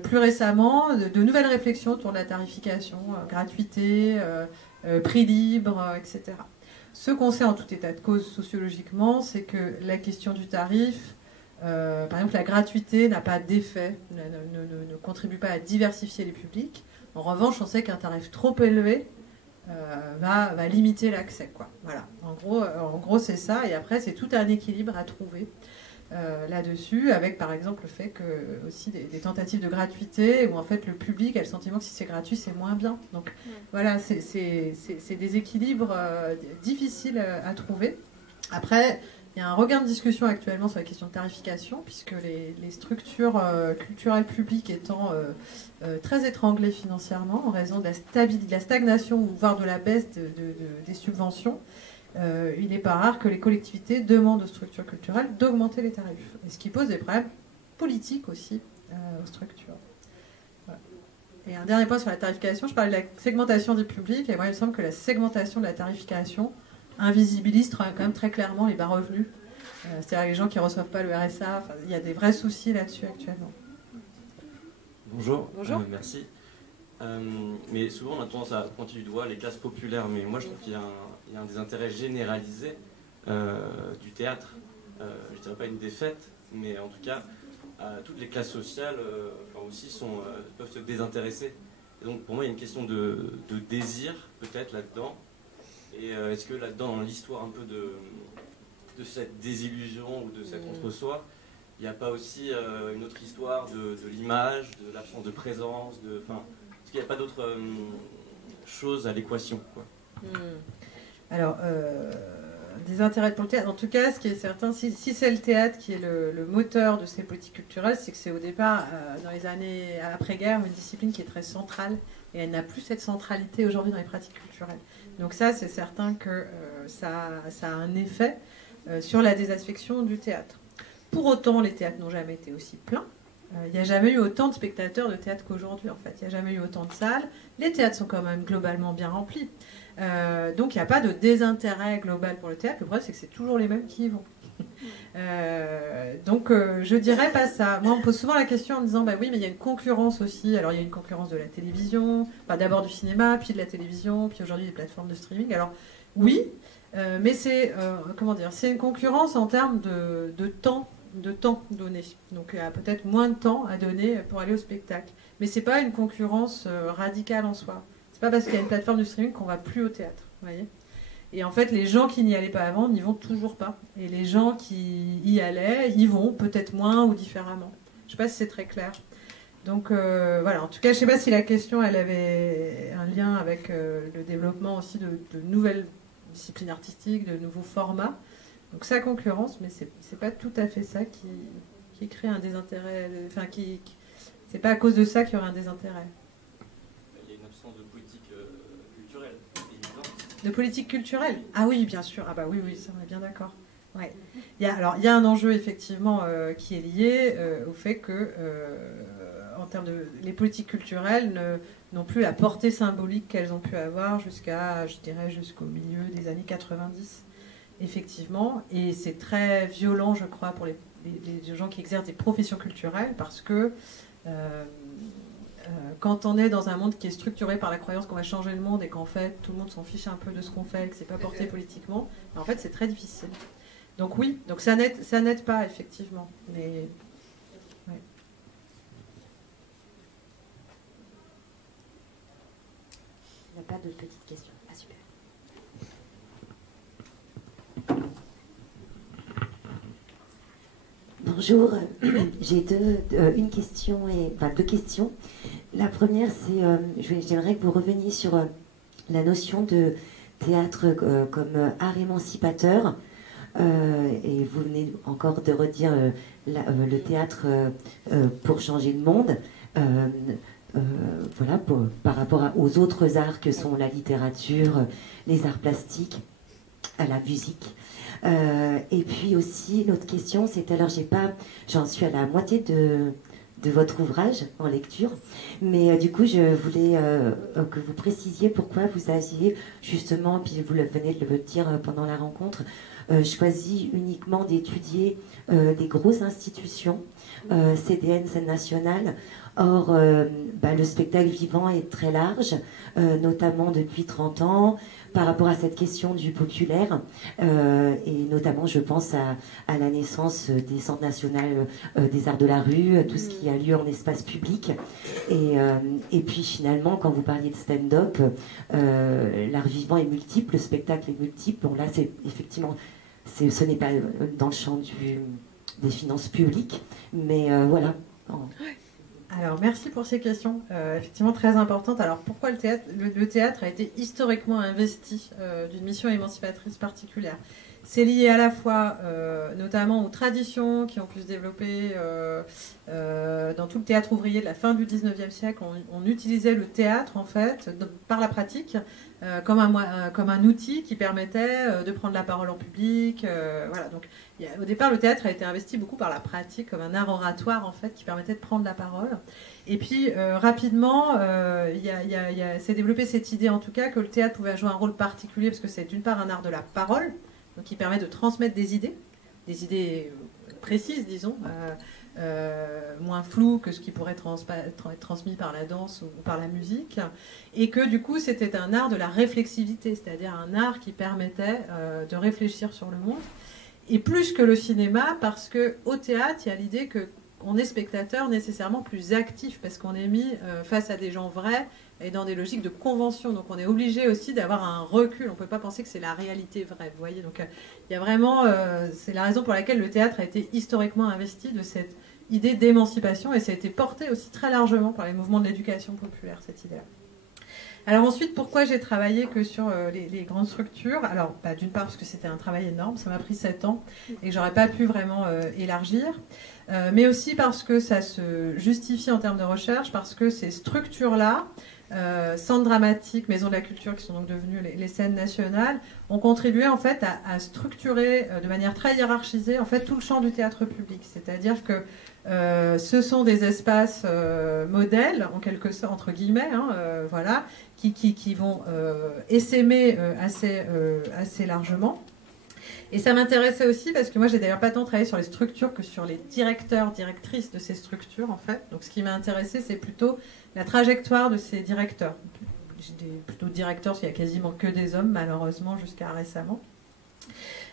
plus récemment, de nouvelles réflexions autour de la tarification, gratuité, prix libre, etc. Ce qu'on sait en tout état de cause sociologiquement, c'est que la question du tarif, par exemple la gratuité n'a pas d'effet, ne contribue pas à diversifier les publics. En revanche, on sait qu'un tarif trop élevé va limiter l'accès, quoi. Voilà. En gros, c'est ça. Et après, c'est tout un équilibre à trouver là-dessus, avec par exemple le fait que aussi des tentatives de gratuité où en fait le public a le sentiment que si c'est gratuit c'est moins bien. Donc voilà, c'est des équilibres difficiles à trouver. Après, il y a un regain de discussion actuellement sur la question de tarification, puisque les structures culturelles publiques étant très étranglées financièrement en raison de la stagnation ou voire de la baisse des subventions. Il n'est pas rare que les collectivités demandent aux structures culturelles d'augmenter les tarifs. Et ce qui pose des problèmes politiques aussi aux structures. Voilà. Et un dernier point sur la tarification, je parlais de la segmentation des publics, et moi il me semble que la segmentation de la tarification invisibilise quand même très clairement les bas revenus. C'est-à-dire les gens qui ne reçoivent pas le RSA, il y a des vrais soucis là-dessus actuellement. Bonjour. Merci. Mais souvent on a tendance à pointer du doigt les classes populaires, mais moi je trouve qu'il y a un désintérêt généralisé du théâtre. Je ne dirais pas une défaite, mais en tout cas toutes les classes sociales aussi peuvent se désintéresser. Et donc pour moi il y a une question de désir peut-être là-dedans. Et est-ce que là-dedans, dans l'histoire un peu de cette désillusion ou de cet entre-soi, il n'y a pas aussi une autre histoire de l'image, de l'absence de présence, est-ce qu'il n'y a pas d'autres choses à l'équation, quoi? Alors, des intérêts pour le théâtre. En tout cas, ce qui est certain, si c'est le théâtre qui est le moteur de ces politiques culturelles, c'est que c'est au départ, dans les années après-guerre, une discipline qui est très centrale, et elle n'a plus cette centralité aujourd'hui dans les pratiques culturelles. Donc ça, c'est certain que ça a un effet sur la désaffection du théâtre. Pour autant, les théâtres n'ont jamais été aussi pleins. Il n'y a jamais eu autant de spectateurs de théâtre qu'aujourd'hui, en fait. Il n'y a jamais eu autant de salles. Les théâtres sont quand même globalement bien remplis. Donc il n'y a pas de désintérêt global pour le théâtre. Le problème, c'est que c'est toujours les mêmes qui y vont. Donc je dirais pas ça. Moi on me pose souvent la question en me disant bah oui mais il y a une concurrence aussi. Alors il y a une concurrence de la télévision, enfin, d'abord du cinéma, puis de la télévision, puis aujourd'hui des plateformes de streaming. Alors oui, mais c'est comment dire, c'est une concurrence en termes de temps donné. Donc il y a peut-être moins de temps à donner pour aller au spectacle. Mais c'est pas une concurrence radicale en soi. C'est pas parce qu'il y a une plateforme de streaming qu'on va plus au théâtre, vous voyez. Et en fait, les gens qui n'y allaient pas avant n'y vont toujours pas. Et les gens qui y allaient, y vont peut-être moins ou différemment. Je ne sais pas si c'est très clair. Donc voilà, en tout cas, je ne sais pas si la question, elle avait un lien avec le développement aussi de nouvelles disciplines artistiques, de nouveaux formats. Donc ça concurrence, mais ce n'est pas tout à fait ça qui crée un désintérêt. Enfin, c'est pas à cause de ça qu'il y aurait un désintérêt. Il y a une absence de politique culturelle évidente. De politique culturelle? Ah oui, bien sûr. Ah bah oui, ça on est bien d'accord. Ouais. Il y a un enjeu effectivement qui est lié au fait que, en termes les politiques culturelles n'ont plus la portée symbolique qu'elles ont pu avoir jusqu'au milieu des années 90, effectivement. Et c'est très violent, je crois, pour les gens qui exercent des professions culturelles, parce que quand on est dans un monde qui est structuré par la croyance qu'on va changer le monde et qu'en fait tout le monde s'en fiche un peu de ce qu'on fait, que c'est pas porté politiquement, en fait c'est très difficile. Donc oui, donc ça n'aide pas effectivement, mais ouais. Il n'y a pas de petites questions. Ah super. Bonjour, j'ai deux questions. La première, c'est j'aimerais que vous reveniez sur la notion de théâtre comme art émancipateur. Et vous venez encore de redire le théâtre pour changer le monde. Voilà, par rapport aux autres arts que sont la littérature, les arts plastiques, la musique. Et puis aussi, l'autre question, c'est, alors j'en suis à la moitié de votre ouvrage en lecture, mais du coup, je voulais que vous précisiez pourquoi vous aviez justement, puis vous venez de le dire pendant la rencontre, choisi uniquement d'étudier des grosses institutions, CDN, scène nationale. Or, le spectacle vivant est très large, notamment depuis 30 ans, par rapport à cette question du populaire, et notamment, je pense à la naissance des centres nationaux des arts de la rue, tout ce qui a lieu en espace public. Et puis, finalement, quand vous parliez de stand-up, l'art vivant est multiple, le spectacle est multiple. Bon, là, c'est effectivement, ce n'est pas dans le champ des finances publiques, mais voilà. Alors, merci pour ces questions, effectivement très importantes. Alors, pourquoi le théâtre? Le théâtre a été historiquement investi d'une mission émancipatrice particulière. C'est lié à la fois, notamment aux traditions qui ont pu se développer dans tout le théâtre ouvrier de la fin du 19e siècle. On utilisait le théâtre, en fait, par la pratique, comme un outil qui permettait de prendre la parole en public. Voilà. Donc, au départ, le théâtre a été investi beaucoup par la pratique, comme un art oratoire, en fait, qui permettait de prendre la parole. Et puis, rapidement, s'est développée cette idée, en tout cas, que le théâtre pouvait jouer un rôle particulier, parce que c'est d'une part un art de la parole, donc qui permet de transmettre des idées précises, disons, moins floues que ce qui pourrait être transmis par la danse ou par la musique, et que du coup c'était un art de la réflexivité, c'est-à-dire un art qui permettait de réfléchir sur le monde, et plus que le cinéma, parce qu'au théâtre, il y a l'idée qu'on est spectateur nécessairement plus actif, parce qu'on est mis face à des gens vrais, et dans des logiques de convention. Donc on est obligé aussi d'avoir un recul. On ne peut pas penser que c'est la réalité vraie. Vous voyez, donc il y a vraiment... c'est la raison pour laquelle le théâtre a été historiquement investi de cette idée d'émancipation, et ça a été porté aussi très largement par les mouvements de l'éducation populaire, cette idée-là. Alors ensuite, pourquoi j'ai travaillé que sur les grandes structures? Alors, d'une part, parce que c'était un travail énorme, ça m'a pris 7 ans, et que j'aurais pas pu vraiment élargir, mais aussi parce que ça se justifie en termes de recherche, parce que ces structures-là, centres dramatiques, maisons de la culture, qui sont donc devenues les scènes nationales, ont contribué en fait à structurer de manière très hiérarchisée en fait tout le champ du théâtre public. C'est-à-dire que ce sont des espaces modèles, en quelque sorte, entre guillemets, voilà, qui vont essaimer assez largement. Et ça m'intéressait aussi parce que moi, j'ai d'ailleurs pas tant travaillé sur les structures que sur les directeurs, directrices de ces structures, en fait. Donc, ce qui m'a intéressé, c'est plutôt la trajectoire de ces directeurs. Plutôt directeurs, parce qu'il y a quasiment que des hommes, malheureusement, jusqu'à récemment.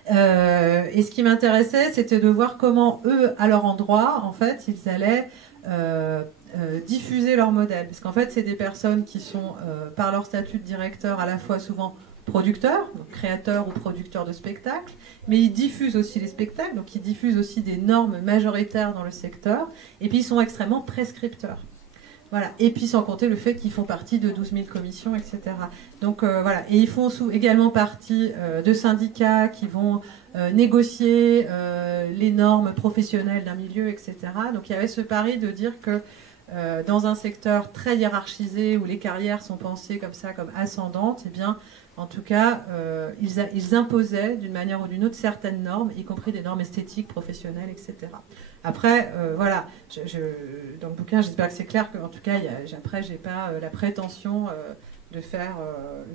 Et ce qui m'intéressait, c'était de voir comment eux, à leur endroit, en fait, ils allaient diffuser leur modèle. Parce qu'en fait, c'est des personnes qui sont, par leur statut de directeur, à la fois souvent producteurs, donc créateurs ou producteurs de spectacles, mais ils diffusent aussi les spectacles, donc ils diffusent aussi des normes majoritaires dans le secteur, et puis ils sont extrêmement prescripteurs. Voilà. Et puis sans compter le fait qu'ils font partie de 12 000 commissions, etc. Donc voilà. Et ils font également partie de syndicats qui vont négocier les normes professionnelles d'un milieu, etc. Donc il y avait ce pari de dire que dans un secteur très hiérarchisé où les carrières sont pensées comme ça, comme ascendantes, eh bien, en tout cas, ils imposaient d'une manière ou d'une autre certaines normes, y compris des normes esthétiques, professionnelles, etc. Après, voilà, dans le bouquin, j'espère que c'est clair qu'en tout cas, après, j'ai pas la prétention de faire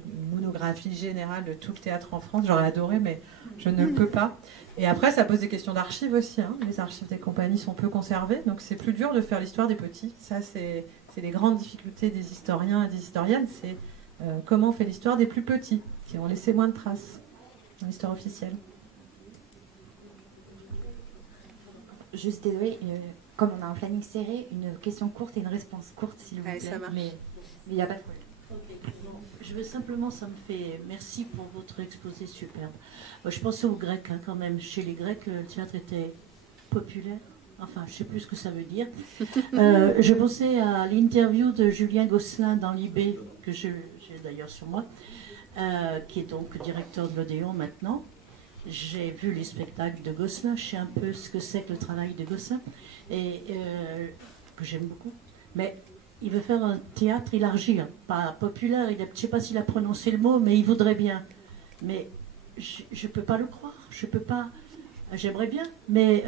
une monographie générale de tout le théâtre en France. J'aurais adoré, mais je ne le peux pas. Et après, ça pose des questions d'archives aussi. Hein. Les archives des compagnies sont peu conservées, donc c'est plus dur de faire l'histoire des petits. Ça, c'est les grandes difficultés des historiens et des historiennes. C'est comment on fait l'histoire des plus petits, qui ont laissé moins de traces dans l'histoire officielle. Juste désolé, comme on a un planning serré, une question courte et une réponse courte, s'il vous plaît. Ça marche. Mais il n'y a pas de problème. Okay. Je veux simplement, ça me fait... Merci pour votre exposé superbe. Je pensais aux Grecs, hein, quand même. Chez les Grecs, le théâtre était populaire. Enfin, je ne sais plus ce que ça veut dire. Je pensais à l'interview de Julien Gosselin dans l'IB, que j'ai d'ailleurs sur moi, qui est donc directeur de l'Odéon maintenant. J'ai vu les spectacles de Gosselin, je sais un peu ce que c'est que le travail de Gosselin, et que j'aime beaucoup. Mais il veut faire un théâtre élargi, hein, pas populaire. Je ne sais pas s'il a prononcé le mot, mais il voudrait bien. Mais je ne peux pas le croire. Je peux pas. J'aimerais bien, mais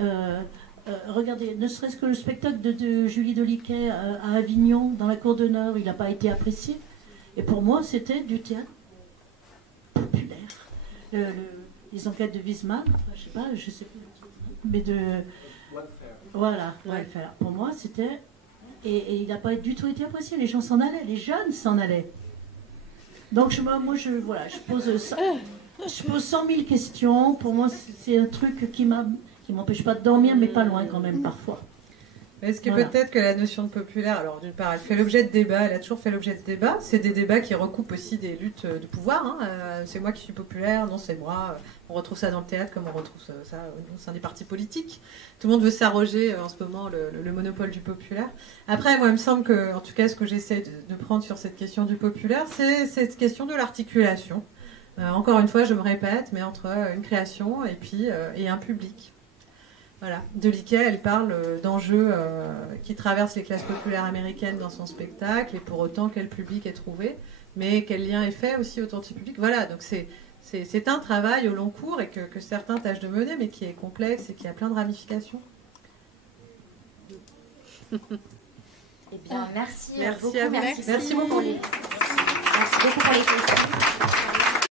regardez, ne serait-ce que le spectacle de Julie Deliquet à Avignon, dans la Cour d'honneur, il n'a pas été apprécié. Et pour moi, c'était du théâtre populaire. Les enquêtes de Wiesmann, enfin, je sais plus, mais de... Voilà, Welfare. Pour moi, c'était... Et il n'a pas du tout été apprécié. Les gens s'en allaient, les jeunes s'en allaient. Donc, voilà, je pose 100 000 questions. Pour moi, c'est un truc qui m'empêche pas de dormir, mais pas loin quand même, parfois. Est-ce que peut-être que la notion de populaire, alors d'une part, elle fait l'objet de débats, elle a toujours fait l'objet de débats. C'est des débats qui recoupent aussi des luttes de pouvoir. Hein. C'est moi qui suis populaire, non, c'est moi. On retrouve ça dans le théâtre comme on retrouve ça au sein des partis politiques. Tout le monde veut s'arroger en ce moment le monopole du populaire. Après, moi, il me semble que, en tout cas, ce que j'essaie de prendre sur cette question du populaire, c'est cette question de l'articulation. Encore une fois, je me répète, mais entre une création et un public. Voilà. Deliquet, elle parle d'enjeux qui traversent les classes populaires américaines dans son spectacle, et pour autant quel public est trouvé, mais quel lien est fait aussi autour du public. Voilà, donc c'est un travail au long cours et que certains tâchent de mener, mais qui est complexe et qui a plein de ramifications. Eh bien, merci beaucoup. À vous. Merci beaucoup pour les questions.